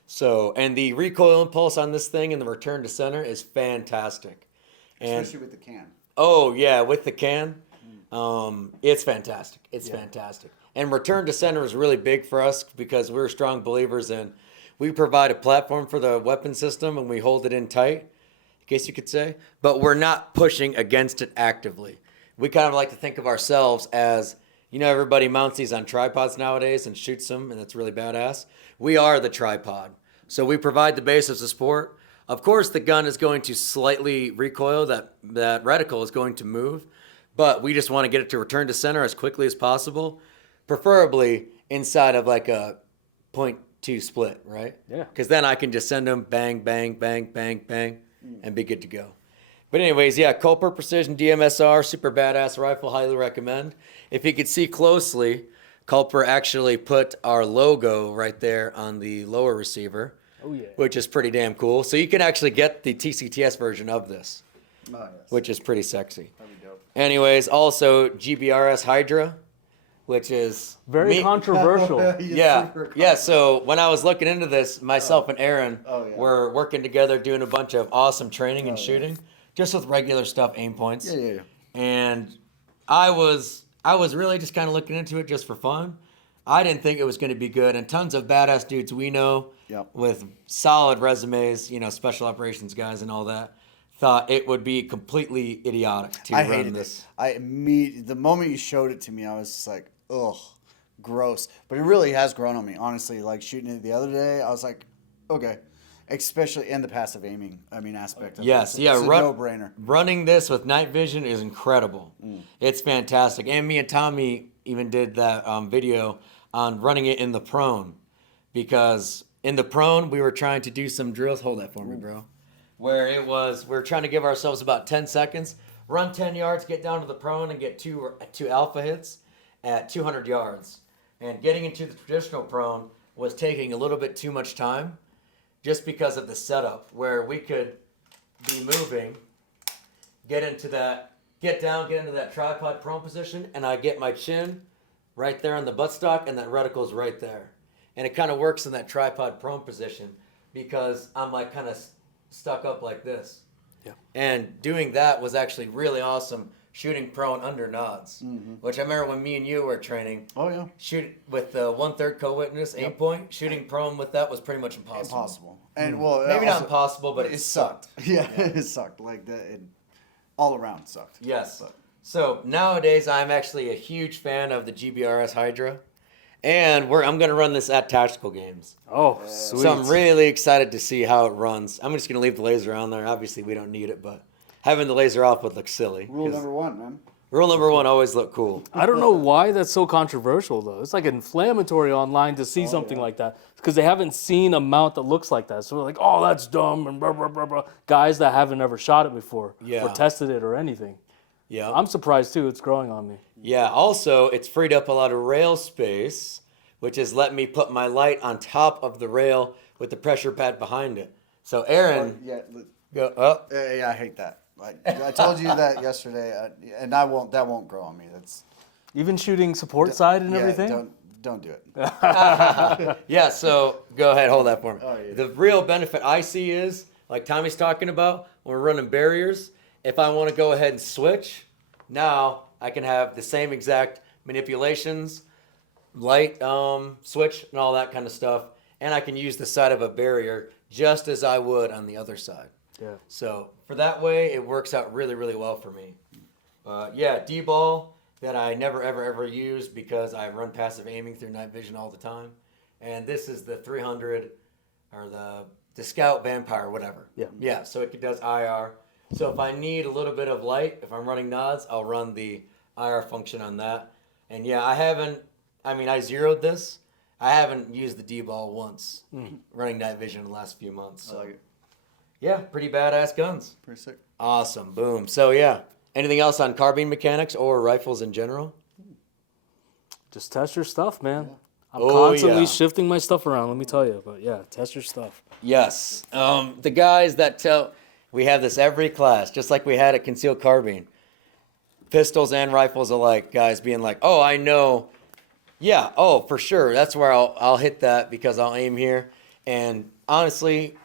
So, and the recoil impulse on this thing and the return to center is fantastic. And Especially with the can. oh yeah, with the can, it's fantastic. It's fantastic. And return to center is really big for us because we're strong believers in. We provide a platform for the weapon system and we hold it in tight, I guess you could say. But we're not pushing against it actively. We kind of like to think of ourselves as, everybody mounts these on tripods nowadays and shoots them, and that's really badass. We are the tripod. So we provide the base of support. Of course, the gun is going to slightly recoil. That reticle is going to move. But we just want to get it to return to center as quickly as possible, preferably inside of like a 0.2 split, right? Yeah. Because then I can just send them bang, bang, bang, bang, bang, and be good to go. But anyways, yeah, Culper Precision DMSR, super badass rifle, highly recommend. If you could see closely, Culper actually put our logo right there on the lower receiver, Oh, yeah. which is pretty damn cool. So you can actually get the TCTS version of this, Oh, yes. which is pretty sexy. That'd be dope. Anyways, also GBRS Hydra, which is Very controversial. Yeah. So when I was looking into this, myself and Aaron were working together, doing a bunch of awesome training and shooting, just with regular stuff, aim points. Yeah. And I was I was really just kind of looking into it just for fun. I didn't think it was going to be good, and tons of badass dudes we know with solid resumes, special operations guys and all that, thought it would be completely idiotic to I run hated this. it. The moment you showed it to me, I was just like, ugh, gross. But it really has grown on me, honestly. Like shooting it the other day, I was like, okay. Especially in the passive aiming, aspect of it. Yes, It's yeah, a no-brainer. Running this with night vision is incredible. It's fantastic. And me and Tommy even did that video on running it in the prone, because in the prone we were trying to do some drills. Hold that for me, bro. Where we're trying to give ourselves about 10 seconds, run 10 yards, get down to the prone, and get two alpha hits at 200 yards. And getting into the traditional prone was taking a little bit too much time, just because of the setup, where we could be moving, get into that tripod prone position, and I get my chin right there on the buttstock, and that reticle's right there. And it kind of works in that tripod prone position because I'm like kind of stuck up like this. Yeah. And doing that was actually really awesome, shooting prone under nods, which I remember when me and you were training. Oh, yeah. Shoot with the 1/3 co-witness aim point, shooting prone with that was pretty much impossible. Impossible. And well, Maybe also, not impossible, but it sucked. Yeah, it sucked. Like that, it all around sucked. Yes. But So nowadays, I'm actually a huge fan of the GBRS Hydra, and I'm going to run this at tactical games. Oh, sweet. So I'm really excited to see how it runs. I'm just going to leave the laser on there. Obviously, we don't need it, but having the laser off would look silly. rule number 1, man. Rule number 1, always look cool. I don't know why that's so controversial, though. It's like inflammatory online to see something like that because they haven't seen a mount that looks like that. So they're like, oh, that's dumb, and blah, blah, blah, blah. Guys that haven't ever shot it before or tested it or anything. Yeah. I'm surprised, too. It's growing on me. Yeah. Also, it's freed up a lot of rail space, which has let me put my light on top of the rail with the pressure pad behind it. So Aaron, go up. Yeah, I hate that. I told you that yesterday, and that won't grow on me. That's Even shooting support side and everything? Don't do it. Yeah, so go ahead, hold that for me. Oh, yeah. The real benefit I see is, like Tommy's talking about, when we're running barriers, if I want to go ahead and switch, now I can have the same exact manipulations, light switch and all that kind of stuff, and I can use the side of a barrier just as I would on the other side. Yeah. So for that way, it works out really, really well for me. Yeah, D-ball that I never, ever use because I run passive aiming through night vision all the time. And this is the 300 or the Scout Vampire, whatever. Yeah. Yeah, so it does IR. So if I need a little bit of light, if I'm running nods, I'll run the IR function on that. And yeah, I zeroed this. I haven't used the D-ball once running night vision in the last few months. So. I like it. Yeah, pretty badass guns. Pretty sick. Awesome. Boom. So yeah. Anything else on carbine mechanics or rifles in general? Just test your stuff, man. I'm Oh, constantly yeah. shifting my stuff around, let me tell you. But yeah, test your stuff. Yes. The guys that we have this every class, just like we had at Concealed Carbine. Pistols and rifles alike, guys being like, oh, I know. Yeah, oh, for sure. That's where I'll hit that because I'll aim here. And honestly,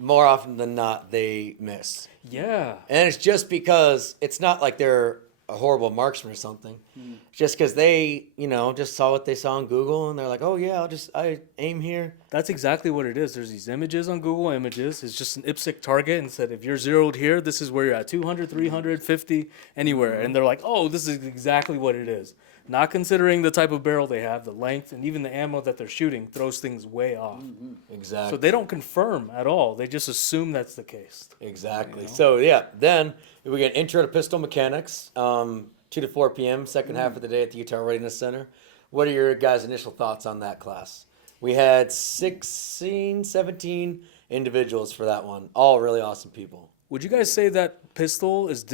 more often than not, they miss. Yeah. And it's just because it's not like they're a horrible marksman or something. It's just because they, just saw what they saw on Google and they're like, oh yeah, I aim here. That's exactly what it is. There's these images on Google Images. It's just an IPSC target and said, if you're zeroed here, this is where you're at, 200, 300, 50, anywhere. And they're like, oh, this is exactly what it is. Not considering the type of barrel they have, the length, and even the ammo that they're shooting throws things way off. Exactly. So they don't confirm at all. They just assume that's the case. Exactly. So yeah, then we get intro to pistol mechanics, 2 to 4 p.m., second half of the day at the Utah Readiness Center. What are your guys' initial thoughts on that class? We had 16, 17 individuals for that one. All really awesome people. Would you guys say that pistol is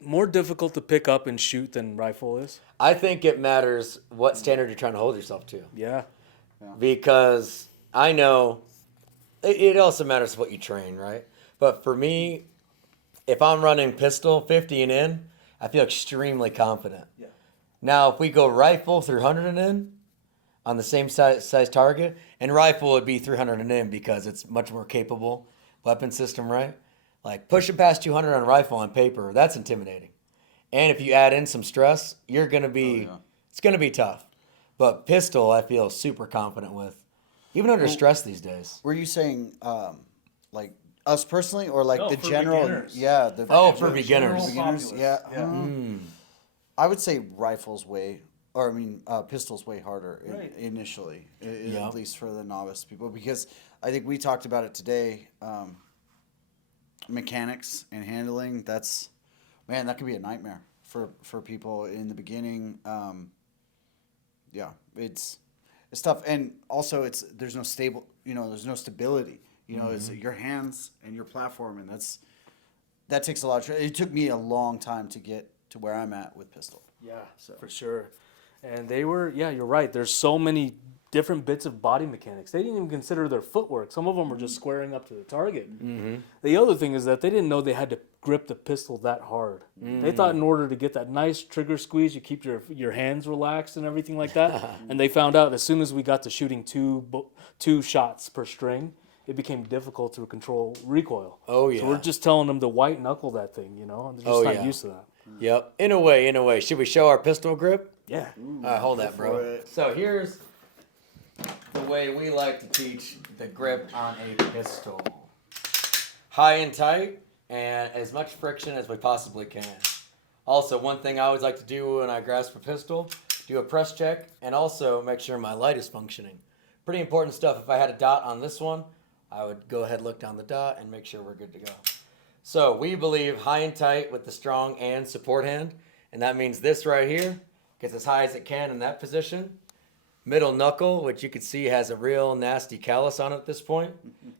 more difficult to pick up and shoot than rifle is? I think it matters what standard you're trying to hold yourself to. Yeah. Because I know it also matters what you train, right? But for me, if I'm running pistol 50 and in, I feel extremely confident. Yeah. Now, if we go rifle 300 and in on the same size target, and rifle would be 300 and in because it's much more capable weapon system, right? Like pushing past 200 on rifle on paper, that's intimidating. And if you add in some stress, you're going to be, it's going to be tough. But pistol, I feel super confident with, even under stress these days. Were you saying like us personally, or like No, the for general? beginners. Yeah. For beginners. Beginners, yeah. Yeah. I would say pistols way harder Right. initially, Yep. at least for the novice people, because I think we talked about it today. Mechanics and handling, that could be a nightmare for people in the beginning. It's tough, and also there's no stability. It's your hands and your platform, and that takes a lot of it took me a long time to get to where I'm at with pistol. Yeah, for sure. And they were, you're right. There's so many different bits of body mechanics. They didn't even consider their footwork. Some of them were just squaring up to the target. Mm-hmm. The other thing is that they didn't know they had to grip the pistol that hard. They thought in order to get that nice trigger squeeze, you keep your hands relaxed and everything like that. And they found out as soon as we got to shooting two shots per string, it became difficult to control recoil. Oh, yeah. So we're just telling them to white knuckle that thing, and they're just not used to that. Yep. In a way. Should we show our pistol grip? Yeah. All right, hold that, bro. So here's the way we like to teach the grip on a pistol. High and tight, and as much friction as we possibly can. Also, one thing I always like to do when I grasp a pistol, do a press check, and also make sure my light is functioning. Pretty important stuff. If I had a dot on this one, I would go ahead, look down the dot, and make sure we're good to go. So we believe high and tight with the strong and support hand, and that means this right here gets as high as it can in that position. Middle knuckle, which you can see has a real nasty callus on it at this point,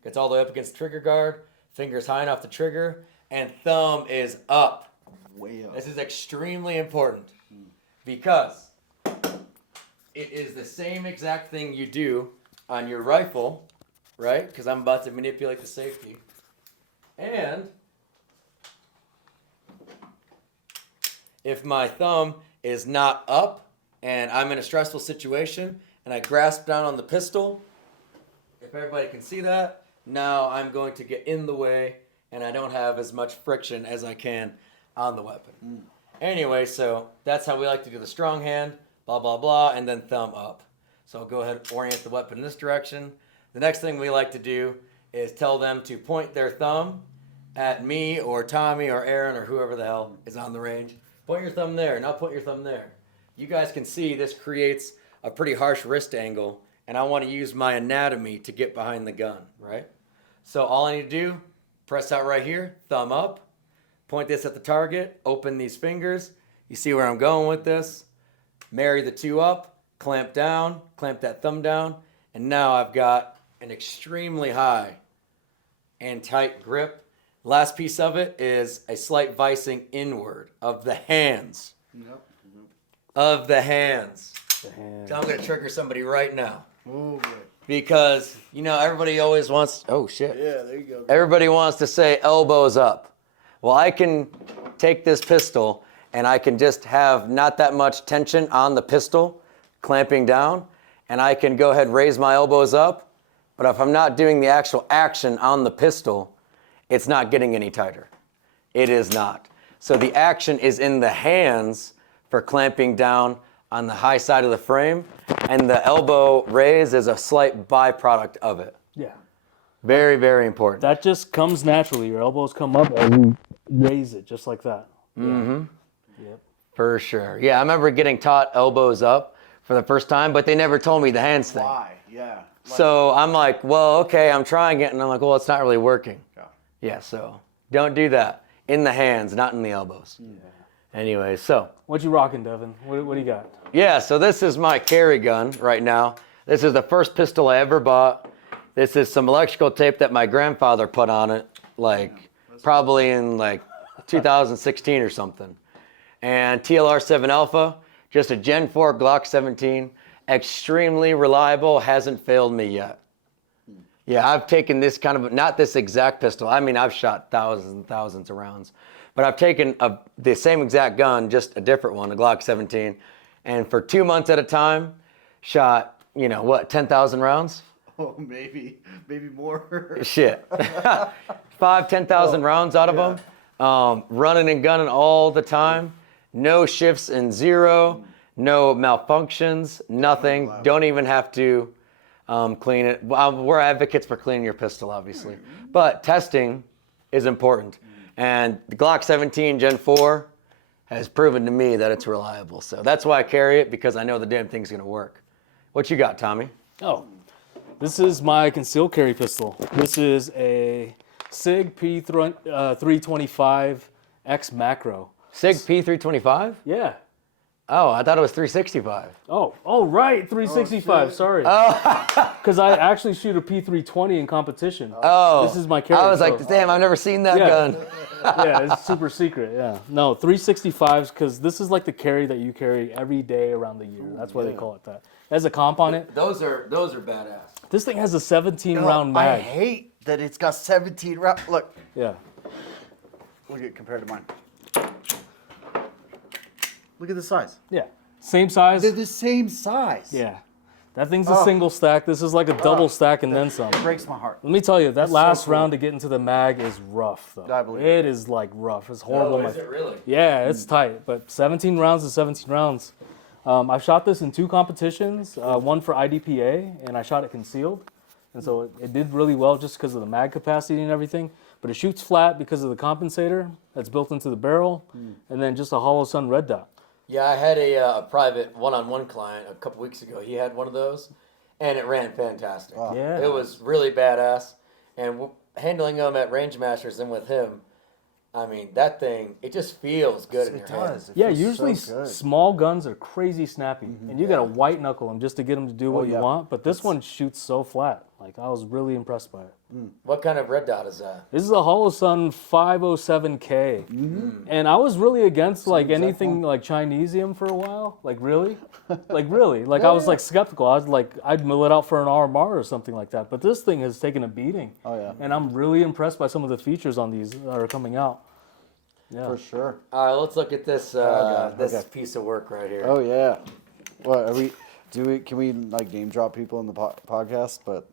gets all the way up against the trigger guard, fingers high enough the trigger, and thumb is up. Way up. This is extremely important because it is the same exact thing you do on your rifle, right? Because I'm about to manipulate the safety. And if my thumb is not up and I'm in a stressful situation and I grasp down on the pistol, if everybody can see that, now I'm going to get in the way and I don't have as much friction as I can on the weapon. Anyway, so that's how we like to do the strong hand, blah, blah, blah, and then thumb up. So I'll go ahead and orient the weapon in this direction. The next thing we like to do is tell them to point their thumb at me or Tommy or Aaron or whoever the hell is on the range. Point your thumb there, now point your thumb there. You guys can see this creates a pretty harsh wrist angle, and I want to use my anatomy to get behind the gun, right? So all I need to do, press out right here, thumb up, point this at the target, open these fingers. You see where I'm going with this. Marry the two up, clamp down, clamp that thumb down, and now I've got an extremely high and tight grip. Last piece of it is a slight vicing inward of the hands. Yep. Of the hands. The hand. So I'm going to trigger somebody right now. Oh, boy. Because, everybody always wants, oh shit. Yeah, there you go. Everybody wants to say elbows up. Well, I can take this pistol and I can just have not that much tension on the pistol, clamping down, and I can go ahead and raise my elbows up. But if I'm not doing the actual action on the pistol, it's not getting any tighter. It is not. So the action is in the hands for clamping down on the high side of the frame, and the elbow raise is a slight byproduct of it. Yeah. Very, very important. That just comes naturally. Your elbows come up and you raise it just like that. Mm-hmm. Yep. For sure. Yeah, I remember getting taught elbows up for the first time, but they never told me the hands thing. Why? Yeah. So I'm like, well, okay, I'm trying it, and I'm like, well, it's not really working. Yeah, so don't do that. In the hands, not in the elbows. Yeah. Anyway, so. What you rocking, Devin? What do you got? Yeah, so this is my carry gun right now. This is the first pistol I ever bought. This is some electrical tape that my grandfather put on it, probably in 2016 or something. And TLR 7 Alpha, just a Gen 4 Glock 17, extremely reliable, hasn't failed me yet. Yeah, I've taken this kind of, not this exact pistol. I mean, I've shot thousands and thousands of rounds. But I've taken the same exact gun, just a different one, a Glock 17, and for 2 months at a time, shot, 10,000 rounds? Oh, maybe more. Shit. 10,000 rounds out of them. Running and gunning all the time. no shifts in zero, no malfunctions, nothing. Don't even have to clean it. We're advocates for cleaning your pistol, obviously. But testing is important. And the Glock 17 Gen 4 has proven to me that it's reliable. So that's why I carry it, because I know the damn thing's going to work. What you got, Tommy? Oh, this is my concealed carry pistol. This is a SIG P325 X Macro. SIG P325? Yeah. Oh, I thought it was 365. Oh, right, 365. Sorry. Because I actually shoot a P320 in competition. Oh, This is my carry. I was so- like, damn, I've never seen that Yeah. gun. Yeah, it's super secret. Yeah. No, 365s, because this is like the carry that you carry every day around the year. That's why they call it that. It has a comp on it. Those are badass. This thing has a 17 round I mag. hate that it's got 17 rounds. Look Yeah. at compared to mine. Look at the size. Yeah. Same size. They're the same size. Yeah. That thing's a single stack. This is like a double stack and then some. It breaks my heart. Let me tell you, that last cool. round to get into the mag is rough, though. I believe it is like rough. It's horrible. Oh, is it really? Yeah, it's tight. But 17 rounds is 17 rounds. I've shot this in 2 competitions, one for IDPA, and I shot it concealed. And so it did really well just because of the mag capacity and everything. But it shoots flat because of the compensator that's built into the barrel, and then just a hollow sun red dot. Yeah, I had a private one-on-one client a couple weeks ago. He had one of those, and it ran fantastic. Yeah. It was really badass. And handling them at Range Masters and with him, I mean, that thing, it just feels good in your hand. Yeah, usually small guns are crazy snappy, and you got to white knuckle them just to get them to do what you want. But this one shoots so flat. Like, I was really impressed by it. What kind of red dot is that? This is a Holosun 507K, and I was really against like anything like Chinesium for a while. Like really, like I was like skeptical. I was like, I'd mill it out for an RMR or something like that. But this thing has taken a beating. Oh, yeah. And I'm really impressed by some of the features on these that are coming out. Yeah. For sure. All right, let's look at this this piece of work right here. Oh yeah. What are we? Can we like name drop people in the podcast? But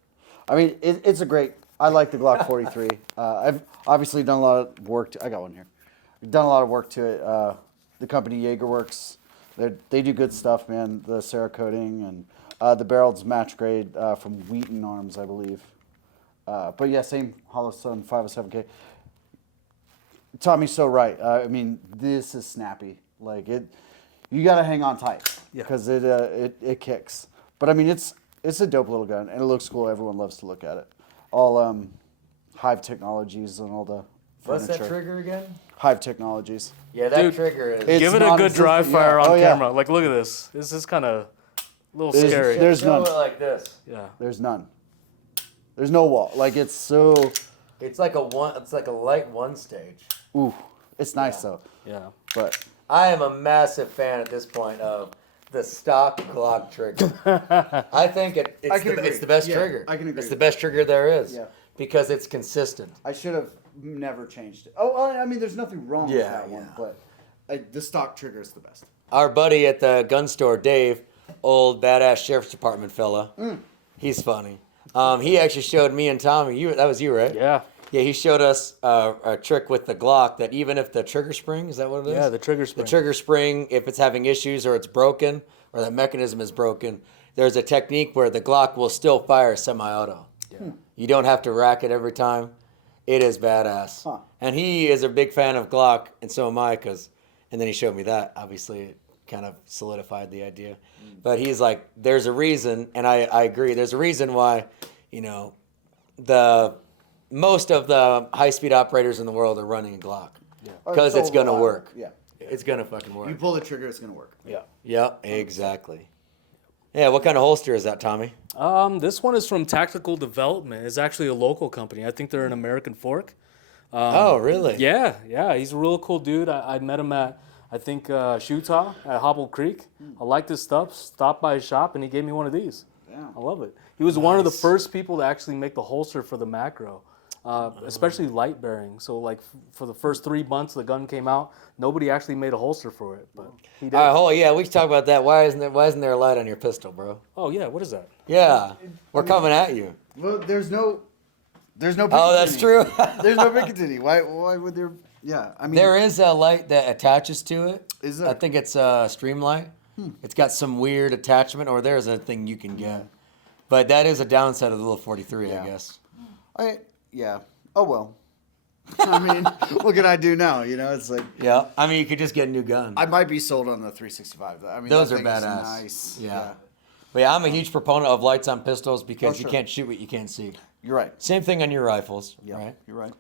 I mean, it's a great. I like the Glock 43. I've obviously done a lot of work. I got one here. I've done a lot of work to it. The company Jaegerworks, they do good stuff, man. The Cerakoting and the barrel's match grade from Wheaton Arms, I believe. But yeah, same Holosun 507K. Tommy's so right. I mean, this is snappy. Like it, you got to hang on tight because it kicks. But I mean, it's a dope little gun and it looks cool. Everyone loves to look at it. All Hive Technologies and all the What's furniture. that trigger again? Hive Technologies. Yeah, that Dude, trigger is. It's Give it a not good existent- dry fire yeah. on Oh, yeah. camera. Like, look at this. This is kind of a little scary. There's Show none. it like this. Yeah. There's none. There's no wall. Like it's so. It's like a light one stage. Ooh, it's nice though. Yeah. But I am a massive fan at this point of the stock Glock trigger. I think it's the best trigger. I can agree It's the with best trigger there is. Yeah. Because it's consistent. I should have never changed it. Oh, well, I mean, there's nothing wrong with Yeah, that one, yeah. but the stock trigger is the best. Our buddy at the gun store, Dave, old badass sheriff's department fella, he's funny. He actually showed me and Tommy. That was you, right? Yeah. Yeah, he showed us a trick with the Glock that even if the trigger spring, is that what it is? Yeah, the trigger spring. The trigger spring, if it's having issues or it's broken or the mechanism is broken, there's a technique where the Glock will still fire semi-auto. Yeah. You don't have to rack it every time. It is badass. Huh. And he is a big fan of Glock, and so am I, and then he showed me that. Obviously, it kind of solidified the idea. But he's like, there's a reason, and I agree. There's a reason why, most of the high-speed operators in the world are running a Glock. Because so it's going to reliable. work. Yeah. It's going to fucking work. You pull the trigger, it's going to work. Yeah. Yep, exactly. Yeah, what kind of holster is that, Tommy? This one is from Tactical Development. It's actually a local company. I think they're an American Fork. Oh, really? Yeah. He's a real cool dude. I met him at, I think, Shutah at Hobble Creek. I liked his stuff. Stopped by his shop, and he gave me one of these. Yeah. I love it. He was one of the first people to actually make the holster for the macro, especially light bearing. So, like, for the first 3 months the gun came out, nobody actually made a holster for it, but he did. All right, we should talk about that. Why isn't there a light on your pistol, bro? Oh, yeah, what is that? Yeah, we're coming at you. Well, there's no. There's no. Oh, that's true. There's no Picatinny. Why would there? Yeah, I mean, There is a light that attaches to it. Is there? I think it's a stream light. It's got some weird attachment, or there's a thing you can get. But that is a downside of the little 43, Yeah. I guess. Yeah. Oh well. I mean, what can I do now? You know, it's like Yeah. I mean, you could just get a new gun. I might be sold on the 365. I mean, Those that are thing is badass. Nice. Yeah. But yeah, I'm a huge proponent of lights on pistols because you sure. can't shoot what you can't see. You're right. Same thing on your rifles, Yeah. right? You're right.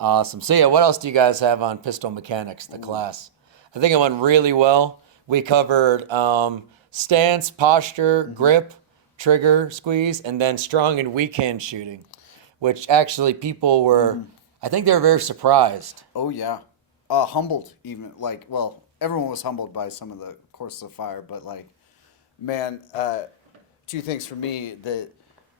Awesome. So yeah, what else do you guys have on pistol mechanics, the class? I think it went really well. We covered stance, posture, grip, trigger squeeze, and then strong and weak hand shooting, which actually people were, I think they were very surprised. Oh yeah. Humbled even. Like, well, everyone was humbled by some of the courses of fire, but like, man, two things for me.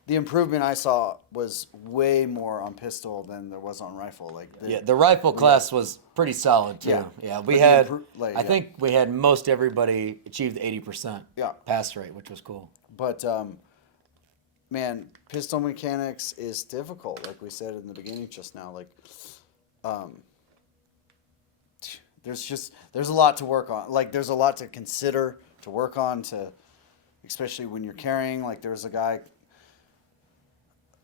The improvement I saw was way more on pistol than there was on rifle. Like, The rifle class was pretty solid too. Yeah. Yeah, But we the had, yeah. think we had most everybody achieved the 80% Yeah. pass rate, which was cool. But man, pistol mechanics is difficult. Like we said in the beginning just now. Like, there's a lot to work on. Like, there's a lot to consider, to work on, especially when you're carrying. Like, there's a guy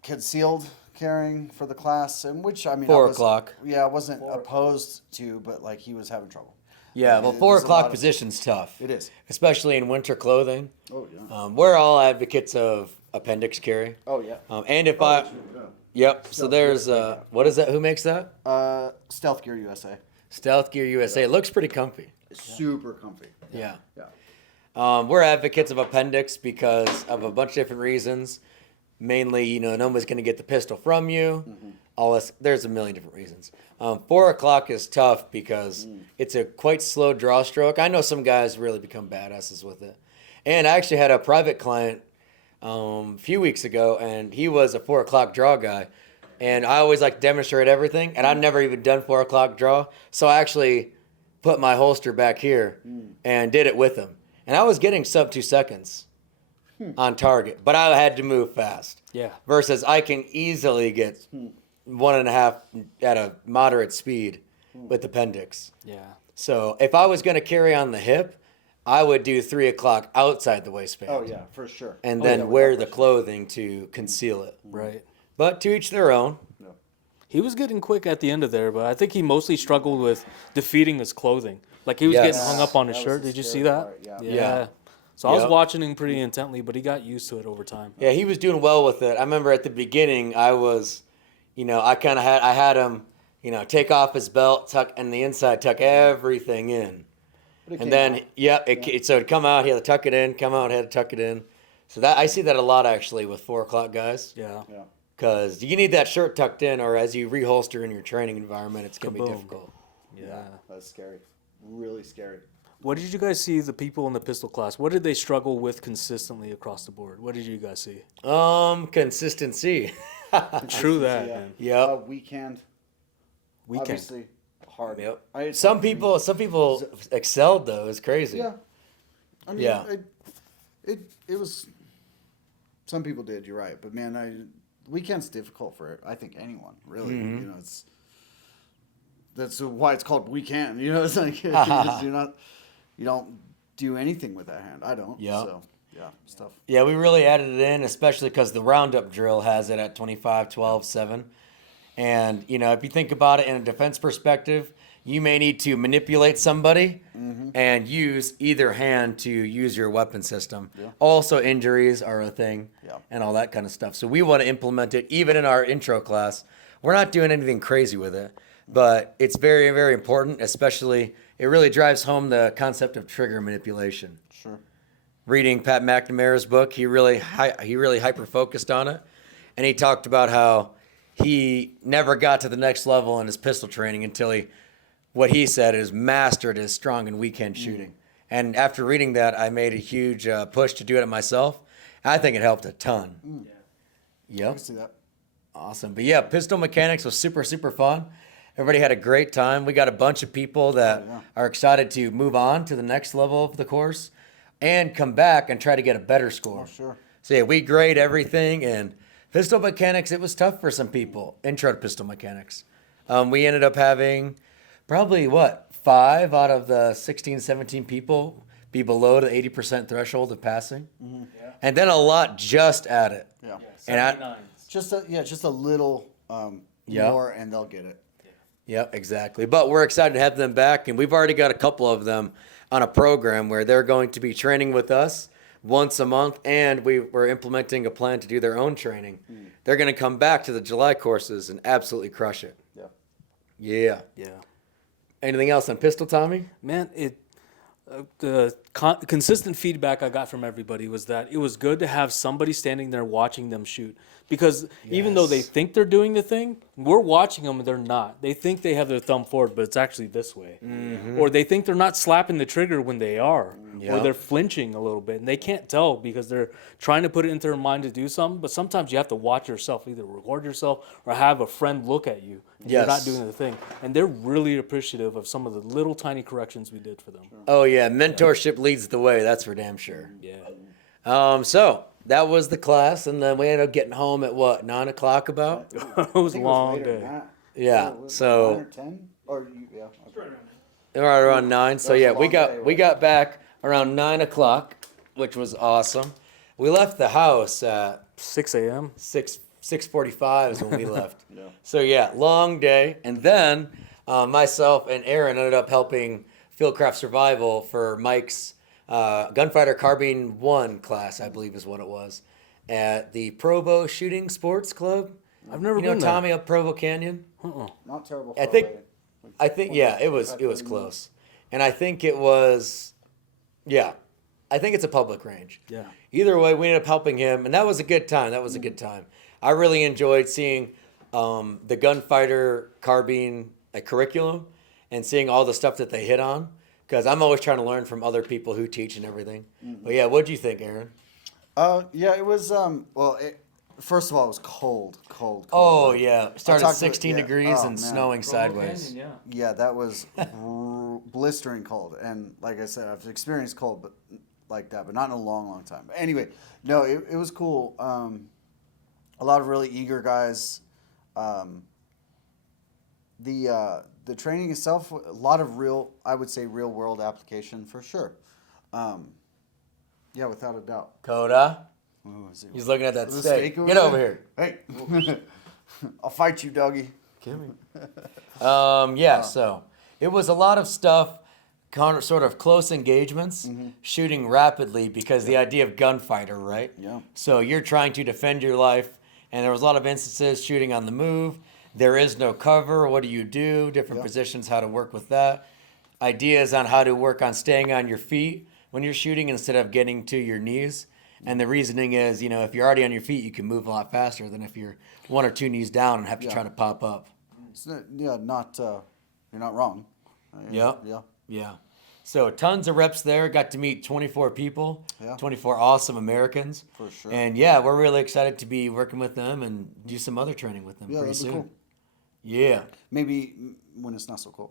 concealed carrying for the class, and which I mean, 4 o'clock. Yeah, I wasn't opposed to, but like he was having trouble. Yeah, well, There's 4 a lot o'clock of- position's tough. It is. Especially in winter clothing. Oh yeah. We're all advocates of appendix carry. Oh yeah. And if yep. So there's what is that? Who makes that? Stealth Gear USA. Stealth Gear USA. It looks pretty comfy. Super comfy. Yeah. Yeah. We're advocates of appendix because of a bunch of different reasons. Mainly, nobody's going to get the pistol from you. All this, there's a million different reasons. 4 o'clock is tough because it's a quite slow draw stroke. I know some guys really become badasses with it. And I actually had a private client a few weeks ago, and he was a 4 o'clock draw guy. And I always like to demonstrate everything, and I've never even done 4 o'clock draw. So I actually put my holster back here and did it with him. And I was getting sub 2 seconds on target, but I had to move fast. Yeah. Versus I can easily get 1.5 at a moderate speed with appendix. Yeah. So if I was going to carry on the hip, I would do 3 o'clock outside the waistband. Oh yeah, for sure. And Oh, then yeah, wear without the question. clothing to conceal it. Right. But to each their own. He was getting quick at the end of there, but I think he mostly struggled with defeating his clothing. Like he was getting hung up on his That was shirt. the Did you see scary that? part, yeah. Yeah. So I was Yep. watching him pretty intently, but he got used to it over time. Yeah, he was doing well with it. I remember at the beginning, I was, I had him, take off his belt, tuck, and the inside, tuck everything in. And then, so it'd come out, he had to tuck it in, come out, had to tuck it in. So that I see that a lot actually with 4 o'clock guys. Yeah. Yeah. Because you need that shirt tucked in, or as you reholster in your training environment, it's going to be Kaboom. difficult. Yeah. That's scary. Really scary. What did you guys see the people in the pistol class? What did they struggle with consistently across the board? What did you guys see? Consistency. True that, Yeah. man. Yep. Weekend. Weekend. Obviously hard. Yep. Some people excelled though. It's crazy. Yeah. I mean, Yeah. it was. Some people did. You're right, but man, weekend's difficult for I think anyone really. Mm-hmm. That's why it's called weekend. It's like you don't do anything with that hand. I don't. Yeah. So stuff. Yeah, we really added it in, especially because the roundup drill has it at 25, 12, 7. And, if you think about it in a defense perspective, you may need to manipulate somebody and use either hand to use your weapon system. Yeah. Also, injuries are a thing and all that kind of stuff. So we want to implement it even in our intro class. We're not doing anything crazy with it, but it's very, very important, especially it really drives home the concept of trigger manipulation. Sure. Reading Pat McNamara's book, he really hyper focused on it, and he talked about how he never got to the next level in his pistol training until what he said is mastered his strong and weak hand shooting. And after reading that, I made a huge push to do it myself. I think it helped a ton. I Yep, can see that. awesome. But yeah, pistol mechanics was super, super fun. Everybody had a great time. We got a bunch of people that are excited to move on to the next level of the course and come back and try to get a better score. Sure. So yeah, we grade everything, and Pistol mechanics, it was tough for some people. Intro to pistol mechanics. We ended up having probably, 5 out of the 16, 17 people be below the 80% threshold of passing. Mm-hmm. Yeah. And then a lot just at it. Yeah. And I- 79s. Just a little Yeah. more, and they'll get it. Yep, exactly. But we're excited to have them back, and we've already got a couple of them on a program where they're going to be training with us once a month, and we're implementing a plan to do their own training. They're going to come back to the July courses and absolutely crush it. Yeah. Yeah. Yeah. Anything else on pistol, Tommy? Man, the consistent feedback I got from everybody was that it was good to have somebody standing there watching them shoot. Because even though they Yes. think they're doing the thing, we're watching them and they're not. They think they have their thumb forward, but it's actually this way. Or they think they're not slapping the trigger when they are. Yeah. Or they're flinching a little bit. And they can't tell because they're trying to put it into their mind to do something. But sometimes you have to watch yourself, either record yourself or have a friend look at you. And You're not Yes. doing the thing. And they're really appreciative of some of the little tiny corrections we did for them. Oh, yeah. Mentorship leads the way. That's for damn sure. Yeah. So that was the class, and then we ended up getting home at 9 o'clock about? It was a long later than day. that. Yeah, Was it so- 9 or 10? Or yeah. Okay. Right around 9. So was a yeah, long day, we right? got back around 9 o'clock, which was awesome. We left the house at 6 a.m. 6:45 is when we left. Yeah. So yeah, long day. And then myself and Aaron ended up helping Fieldcraft Survival for Mike's Gunfighter Carbine 1 class, I believe is what it was, at the Provo Shooting Sports Club. I've never You know been there. Tommy up Provo Canyon? Not terrible. I far think- away. I think yeah, it was close. And I think it was I think it's a public range. Yeah. Either way, we ended up helping him, and that was a good time. That was a good time. I really enjoyed seeing the Gunfighter Carbine curriculum and seeing all the stuff that they hit on, because I'm always trying to learn from other people who teach and everything. But yeah, what'd you think, Aaron? Yeah, it was. First of all, it was cold. Oh Like, yeah, I started talked to- 16 yeah. degrees Oh, and man. snowing sideways. Yeah, that was blistering cold, and like I said, I've experienced cold, but like that, but not in a long time. But anyway, no, it was cool. A lot of really eager guys. The training itself, a lot of I would say real world application for sure. Yeah, without a doubt. Coda, Ooh, is it- he's looking at that is it steak. over Get there? over here. Hey, I'll fight you, doggy. Yeah, so it was a lot of stuff, sort of close engagements, Mm-hmm. shooting rapidly because the idea of gunfighter, right? Yeah. So you're trying to defend your life, and there was a lot of instances shooting on the move. There is no cover. What do you do? Different Yeah. positions, how to work with that. Ideas on how to work on staying on your feet when you're shooting instead of getting to your knees. And the reasoning is, if you're already on your feet, you can move a lot faster than if you're 1 or 2 knees down and have to Yeah. try to pop up. It's not, you're not wrong. Yep. Yeah. Yeah. So tons of reps there. Got to meet 24 people, Yeah. 24 awesome Americans. For sure. And yeah, we're really excited to be working with them and do some other training with them Yeah, pretty that'd be soon. cool. Yeah. Maybe when it's not so cold.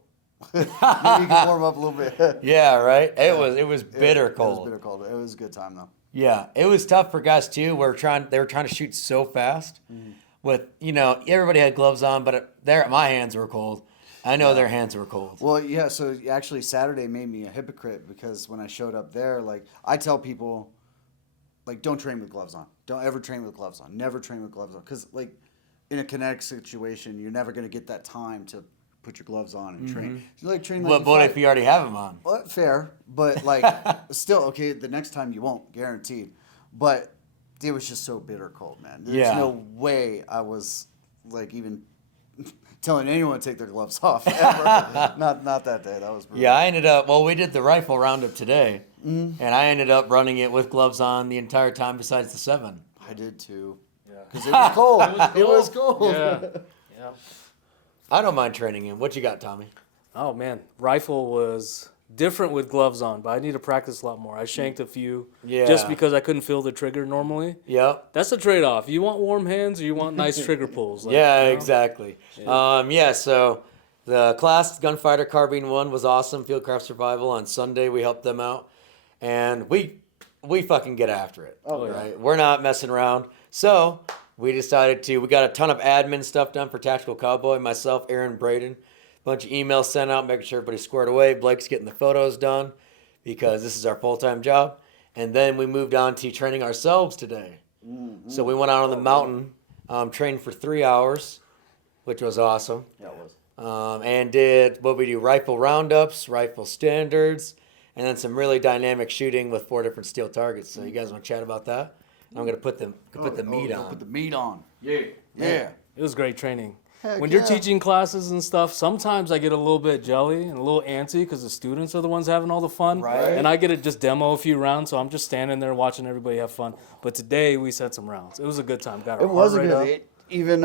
Maybe you can warm up a little bit. Yeah, right? It Yeah. was bitter It cold. was bitter cold. It was a good time though. Yeah. It was tough for guys too. They were trying to shoot so fast. Mm-hmm. With, everybody had gloves on, but my hands were cold. I know their hands were cold. Well, yeah. So actually, Saturday made me a hypocrite because when I showed up there, like I tell people, like don't train with gloves on. Don't ever train with gloves on. Never train with gloves on. Because like in a kinetic situation, you're never gonna get that time to put your gloves on and train. You like train. Like But you what fight. if you already have them on? Well, fair, but like still okay. The next time you won't, guaranteed. But it was just so bitter cold, man. There's Yeah. no way I was like even telling anyone to take their gloves off. Ever. not that day. That was brutal. Yeah, I ended up. Well, we did the rifle roundup today, Mm-hmm. and I ended up running it with gloves on the entire time, besides the 7. I did too. Yeah. Because it was cold. It was cold. Yeah. Yeah. I don't mind training him. What you got, Tommy? Oh man, rifle was different with gloves on, but I need to practice a lot more. I shanked a few just Yeah. because I couldn't feel the trigger normally. Yep. That's a trade-off. You want warm hands or you want nice trigger pulls. Like, Yeah, you know? exactly. So the class Gunfighter Carbine 1 was awesome. Fieldcraft Survival on Sunday. We helped them out, and we fucking get after it. Oh, yeah. right. We're not messing around. So we got a ton of admin stuff done for Tactical Cowboy, myself, Aaron, Braden, bunch of emails sent out, making sure everybody's squared away. Blake's getting the photos done because this is our full-time job. And then we moved on to training ourselves today. Mm-hmm. So we went out on the mountain, trained for 3 hours, which was awesome. Yeah, it was. And did what we do, rifle roundups, rifle standards, and then some really dynamic shooting with 4 different steel targets. So you guys want to chat about that? I'm going to put the meat on. Put the meat on. Yeah. Yeah. It was great training. Heck When yeah. you're teaching classes and stuff, sometimes I get a little bit jelly and a little antsy because the students are the ones having all the fun. Right. And I get to just demo a few rounds, so I'm just standing there watching everybody have fun. But today we set some rounds. It was a good time. Got our It was a heart rate good. up. Even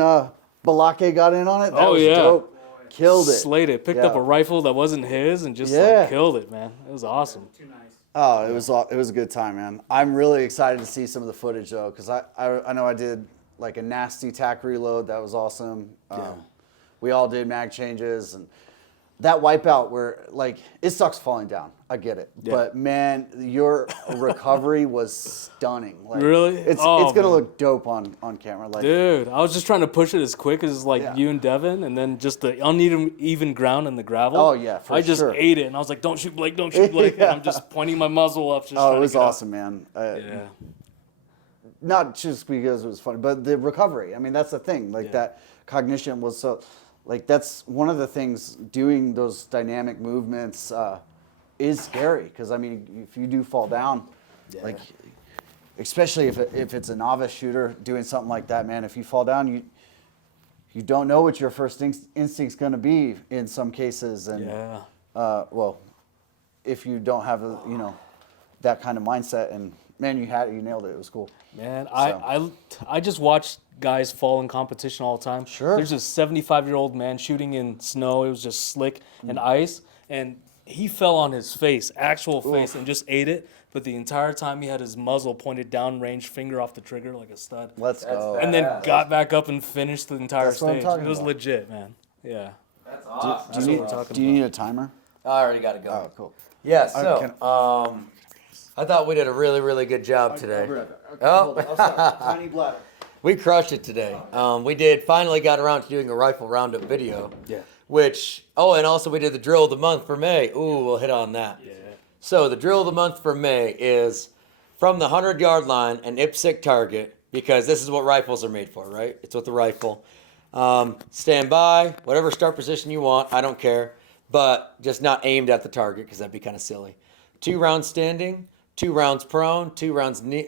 Balake got in on it. That Oh, was yeah. dope. Killed it. Slayed it. Picked Yeah. up a rifle that wasn't his and just Yeah. killed it, man. It was awesome. Too nice. Oh, it was a good time, man. I'm really excited to see some of the footage though, because I know I did like a nasty tack reload. That was awesome. We all did mag changes, and that wipeout where like it sucks falling down. I get it, but man, your recovery was stunning. Like, Really? It's Oh, gonna man. look dope on camera. Like, Dude, I was just trying to push it as quick as like Yeah. you and Devin, and then just the uneven ground in the gravel. Oh, yeah, for I just sure. ate it, and I was like, "Don't shoot Blake, don't shoot Blake!" Yeah. And I'm just pointing my muzzle up. Just oh, trying it was to get up. awesome, man. Yeah. Not just because it was funny, but the recovery. I mean, that's the thing. Like that cognition was so, like that's one of the things. Doing those dynamic movements is scary because I mean, if you do fall down, like, especially if it's a novice shooter doing something like that, man. If you fall down, you don't know what your first instinct's going to be in some cases, and well, if you don't have that kind of mindset, and man, you nailed it. It was cool. Man, I just watch guys fall in competition all the time. Sure. There's this 75-year-old man shooting in snow. It was just slick and ice, and he fell on his face, actual face, and just ate it. But the entire time he had his muzzle pointed downrange, finger off the trigger like a stud. Let's go. And then got back up and finished the entire That's what I'm stage. talking It was about. legit, man. Yeah. That's awesome. Do you need a timer? I already got to go. Oh, cool. Yeah, so I thought we did a really, really good job today. I'll stop. Tiny bladder. We crushed it today. We finally got around to doing a rifle roundup video. Yeah. And also we did the drill of the month for May. Ooh, we'll hit on that. Yeah. So the drill of the month for May is from the 100-yard line, an IPSC target, because this is what rifles are made for, right? It's with the rifle. Stand by, whatever start position you want, I don't care, but just not aimed at the target because that'd be kind of silly. 2 rounds standing, 2 rounds prone, 2 rounds knee.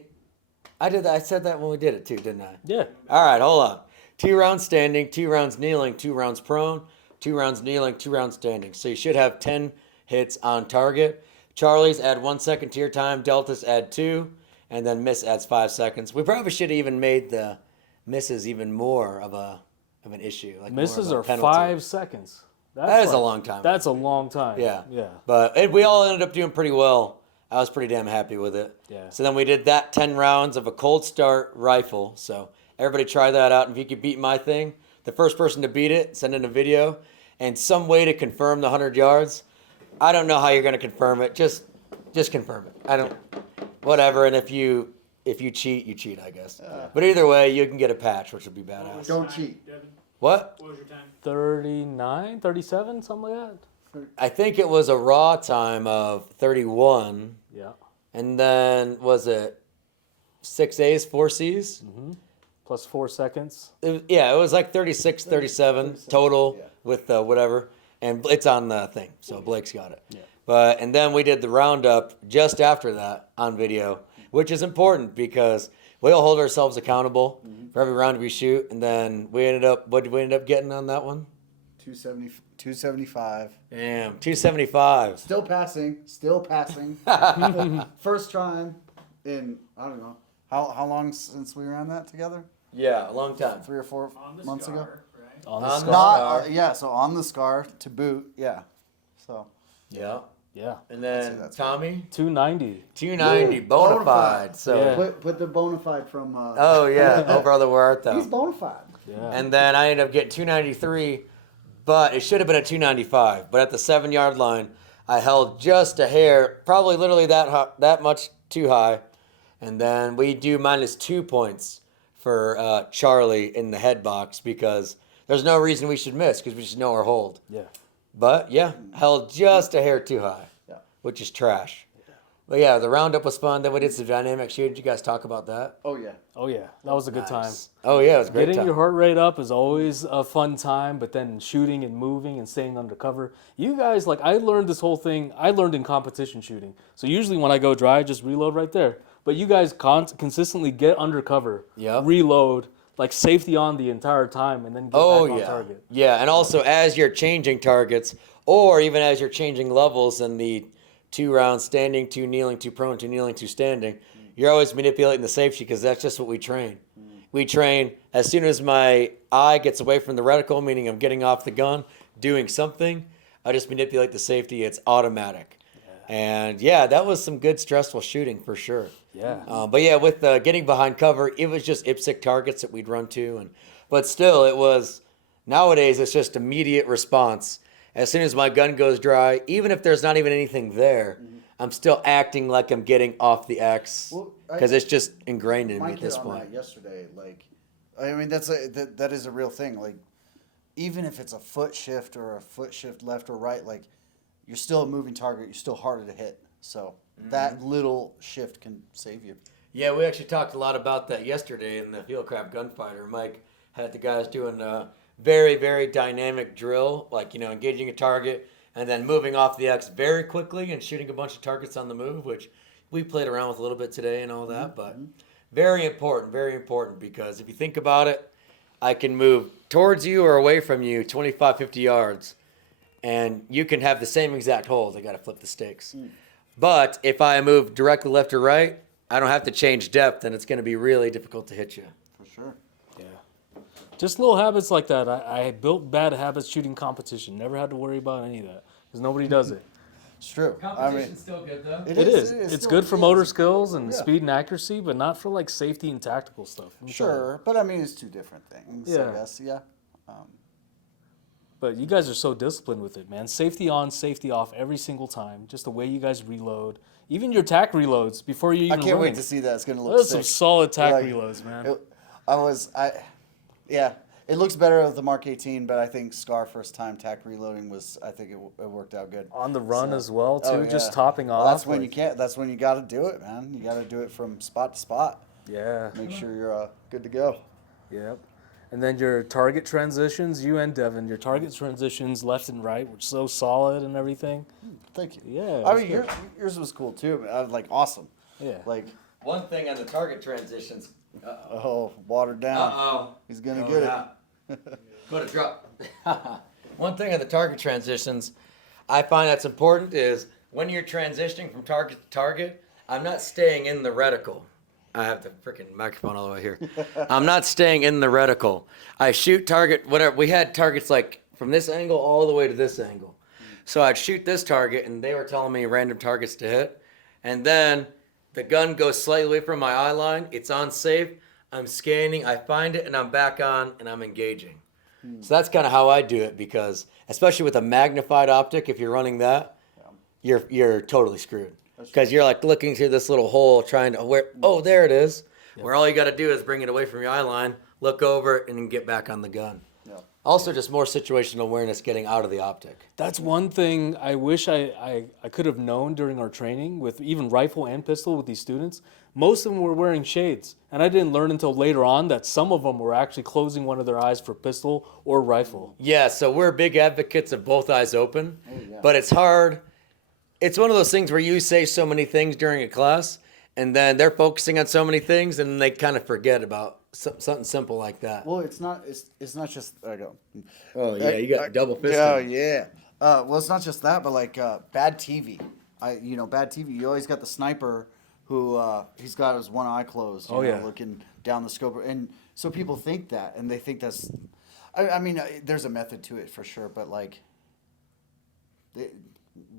I said that when we did it too, didn't I? Yeah. All right, hold on. 2 rounds standing, 2 rounds kneeling, 2 rounds prone, 2 rounds kneeling, 2 rounds standing. So you should have 10 hits on target. Charlies add 1 second to your time. Deltas add 2, and then miss adds 5 seconds. We probably should have even made the misses even more of an issue. Like Misses more are of a penalty. 5 seconds. That is a long time. That's a long time. Yeah. Yeah. But we all ended up doing pretty well. I was pretty damn happy with it. Yeah. So then we did that 10 rounds of a cold start rifle. So everybody try that out. And if you could beat my thing, the first person to beat it, send in a video and some way to confirm the 100 yards. I don't know how you're going to confirm it. Just confirm it. Whatever. And if you cheat, you cheat, I guess. But either way, you can get a patch, which would be badass. Don't cheat. Devin, What? what was your time? 39, 37, something like that. I think it was a raw time of 31. Yeah. And then was it 6 A's, 4 C's? Plus 4 seconds. It was like 36, 37 total with whatever. And it's on the thing, so Blake's got it. Yeah. And then we did the roundup just after that on video, which is important because we all hold ourselves accountable for every round we shoot. And then what did we end up getting on that one? 275. Damn, 275. Still passing. First time in, I don't know, how long since we ran that together? Yeah, a long time. 3 or 4 On the months scar, ago? right? On the On scar. Not, yeah, so on the scar to boot, yeah. So, Yeah. Yeah. And then that's Tommy, 290. 290, bona fide. So, Yeah. put the bona fide from, oh yeah, oh brother, where art thou? he's bona fide. Yeah. And then I ended up getting 293, but it should have been a 295. But at the 7-yard line, I held just a hair, probably literally that much too high. And then we do -2 points for Charlie in the head box because there's no reason we should miss because we just know our hold. Yeah. But yeah, held just a hair too high, which is trash. But yeah, the roundup was fun. Then we did some dynamic shooting. Did you guys talk about that? Oh yeah. Oh yeah, that was a good time. Oh yeah, it was a great Getting time. your heart rate up is always a fun time, but then shooting and moving and staying undercover. You guys, like, I learned this whole thing. I learned in competition shooting. So usually when I go dry, I just reload right there. But you guys consistently get undercover, reload, like safety on the entire time, and then get back on target. Yeah, and also as you're changing targets, or even as you're changing levels in the 2 rounds, standing, 2 kneeling, 2 prone, 2 kneeling, 2 standing, you're always manipulating the safety because that's just what we train. We train as soon as my eye gets away from the reticle, meaning I'm getting off the gun, doing something, I just manipulate the safety. It's automatic. And yeah, that was some good stressful shooting for sure. Yeah. But yeah, with getting behind cover, it was just IPSC targets that we'd run to. But still, it was, nowadays, it's just immediate response. As soon as my gun goes dry, even if there's not even anything there, I'm still acting like I'm getting off the X because it's just ingrained in me at this point. That yesterday, like, I mean, that is a real thing. Like, even if it's a foot shift or a foot shift left or right, like, you're still a moving target. You're still harder to hit. So that little shift can save you. Yeah, we actually talked a lot about that yesterday in the Fieldcraft Gunfighter. Mike had the guys doing a very, very dynamic drill, like, engaging a target and then moving off the X very quickly and shooting a bunch of targets on the move, which we played around with a little bit today and all that. But very important because if you think about it, I can move towards you or away from you 25, 50 yards, and you can have the same exact hold. I got to flip the stakes. But if I move directly left or right, I don't have to change depth, and it's going to be really difficult to hit you. For sure. Yeah. Just little habits like that. I built bad habits shooting competition. Never had to worry about any of that because nobody does it. It's true. Competition's still good, though. It is. It's good for motor skills and speed and accuracy, but not for like safety and tactical stuff. Sure, but I mean, it's 2 different things. Yeah. I guess. Yeah. But you guys are so disciplined with it, man. Safety on, safety off every single time. Just the way you guys reload. Even your tack reloads before you even I can't wait learn. to see that. It's gonna look Those sick. some solid tack Like, reloads, man. It looks better with the Mark 18, but I think Scar first time tack reloading was. I think it worked out good. On the run as well, too. Oh, yeah. Just topping Well, off. that's when you can't. That's when you got to do it, man. You got to do it from spot to spot. Yeah. Make sure you're good to go. Yep. And then your target transitions, you and Devin, your target transitions left and right were so solid and everything. Thank you. Yeah, I that's mean, good. yours was cool too. I was like awesome. Yeah. Like, One thing on the target transitions. watered down. Uh-oh. He's gonna get it. Go to drop. One thing on the target transitions I find that's important is when you're transitioning from target to target, I'm not staying in the reticle. I have the freaking microphone all the way here. I'm not staying in the reticle. I shoot target, whatever. We had targets like from this angle all the way to this angle. So I'd shoot this target, and they were telling me random targets to hit. And then the gun goes slightly away from my eye line. It's on safe. I'm scanning. I find it, and I'm back on, and I'm engaging. So that's kind of how I do it because, especially with a magnified optic, if you're running that, you're totally screwed. Because you're like looking through this little hole trying to, there it is. Yep. Where all you got to do is bring it away from your eye line, look over it, and then get back on the gun. Yep. Also, just more situational awareness getting out of the optic. That's one thing I wish I could have known during our training with even rifle and pistol with these students. Most of them were wearing shades, and I didn't learn until later on that some of them were actually closing one of their eyes for pistol or rifle. Yeah, so we're big advocates of both eyes open, but it's hard. It's one of those things where you say so many things during a class, and then they're focusing on so many things, and they kind of forget about something simple like that. Well, it's not just. I go. Oh yeah, you got double fisting. Oh yeah. Well, it's not just that, but like bad TV. Bad TV. You always got the sniper who he's got his one eye closed. You know, looking down the scope, and so people think that, and they think that's. I mean, there's a method to it for sure, but like.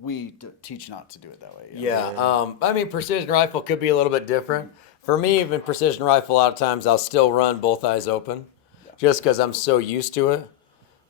We teach not to do it that way. Yeah. I mean, precision rifle could be a little bit different. For me, even precision rifle, a lot of times I'll still run both eyes open just because I'm so used to it.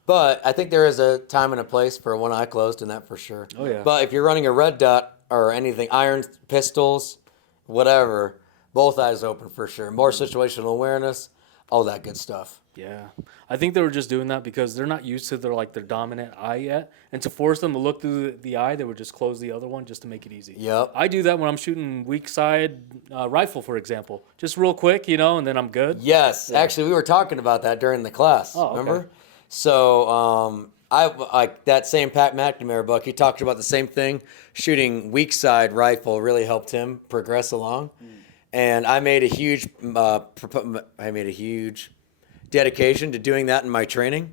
But I think there is a time and a place for one eye closed, and that for sure. Oh, yeah. But if you're running a red dot or anything, iron pistols, whatever, both eyes open for sure. More situational awareness. all that good stuff. Yeah, I think they were just doing that because they're not used to their dominant eye yet, and to force them to look through the eye, they would just close the other one just to make it easy. Yep. I do that when I'm shooting weak side rifle, for example, just real quick, and then I'm good. Yes, actually, we were talking about that during the class. Oh, okay. Remember? So I like that same Pat McNamara book. He talked about the same thing. Shooting weak side rifle really helped him progress along, and I made a huge dedication to doing that in my training,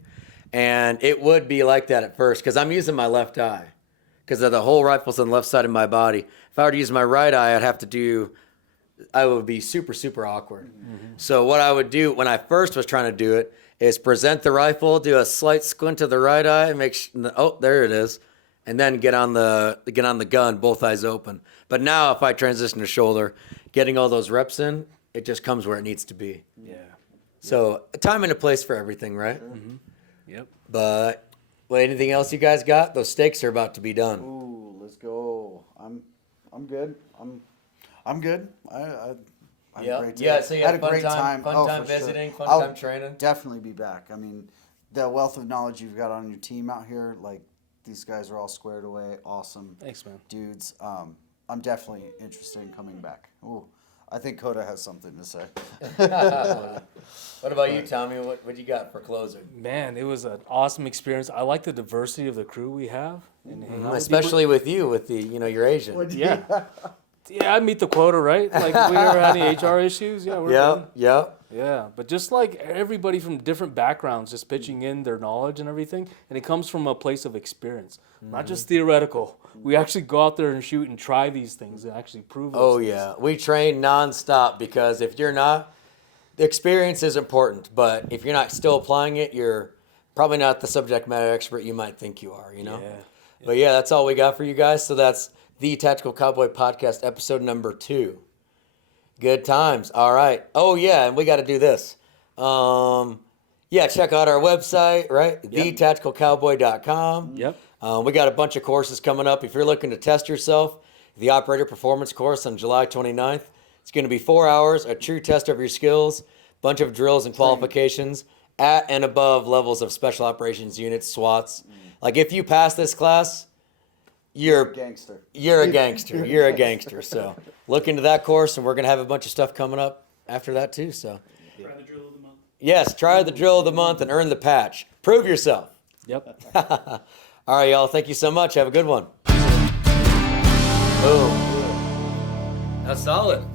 and it would be like that at first because I'm using my left eye because the whole rifle's on the left side of my body. If I were to use my right eye, I would be super, super awkward. So what I would do when I first was trying to do it is present the rifle, do a slight squint to the right eye, there it is, and then get on the gun, both eyes open. But now if I transition to shoulder, getting all those reps in, it just comes where it needs to be. Yeah. So a time and a place for everything, right? Yep. But anything else you guys got? Those steaks are about to be done. Ooh, let's go. I'm good. I'm good. I had a great time. Yeah, so you had a great great time Oh, for visiting, sure. fun time training. Definitely be back. I mean, the wealth of knowledge you've got on your team out here, like these guys are all squared away, awesome. Thanks, man. Dudes. I'm definitely interested in coming back. Ooh, I think Coda has something to say. What about you, Tommy? What you got for closing? Man, it was an awesome experience. I like the diversity of the crew we have, and hang out with Especially with you, with you're Asian. Yeah. Yeah, I meet the quota, right? Like, if we ever had any HR issues, yeah, we're good. Yep. Yeah, but just like everybody from different backgrounds just pitching in their knowledge and everything, and it comes from a place of experience, not just theoretical. We actually go out there and shoot and try these things and actually prove those things. Yeah. We train nonstop because if you're not, the experience is important, but if you're not still applying it, you're probably not the subject matter expert you might think you are, Yeah. But yeah, that's all we got for you guys. So that's the Tactical Cowboy Podcast, episode number 2. Good times. All right. Oh, yeah, and we got to do this. Check out our website, right? Yep. thetacticalcowboy.com. Yep. We got a bunch of courses coming up. If you're looking to test yourself, the Operator Performance course on July 29th. It's going to be 4 hours, a true test of your skills, bunch of drills and qualifications at and above levels of Special Operations units, SWATs. Like, if you pass this class, you're a gangster. You're a gangster. You're a gangster. So look into that course, and we're going to have a bunch of stuff coming up after that too. So Try the drill of the month. yes, try the drill of the month and earn the patch. Prove yourself. Yep. All right, y'all. Thank you so much. Have a good one. Boom. That's solid.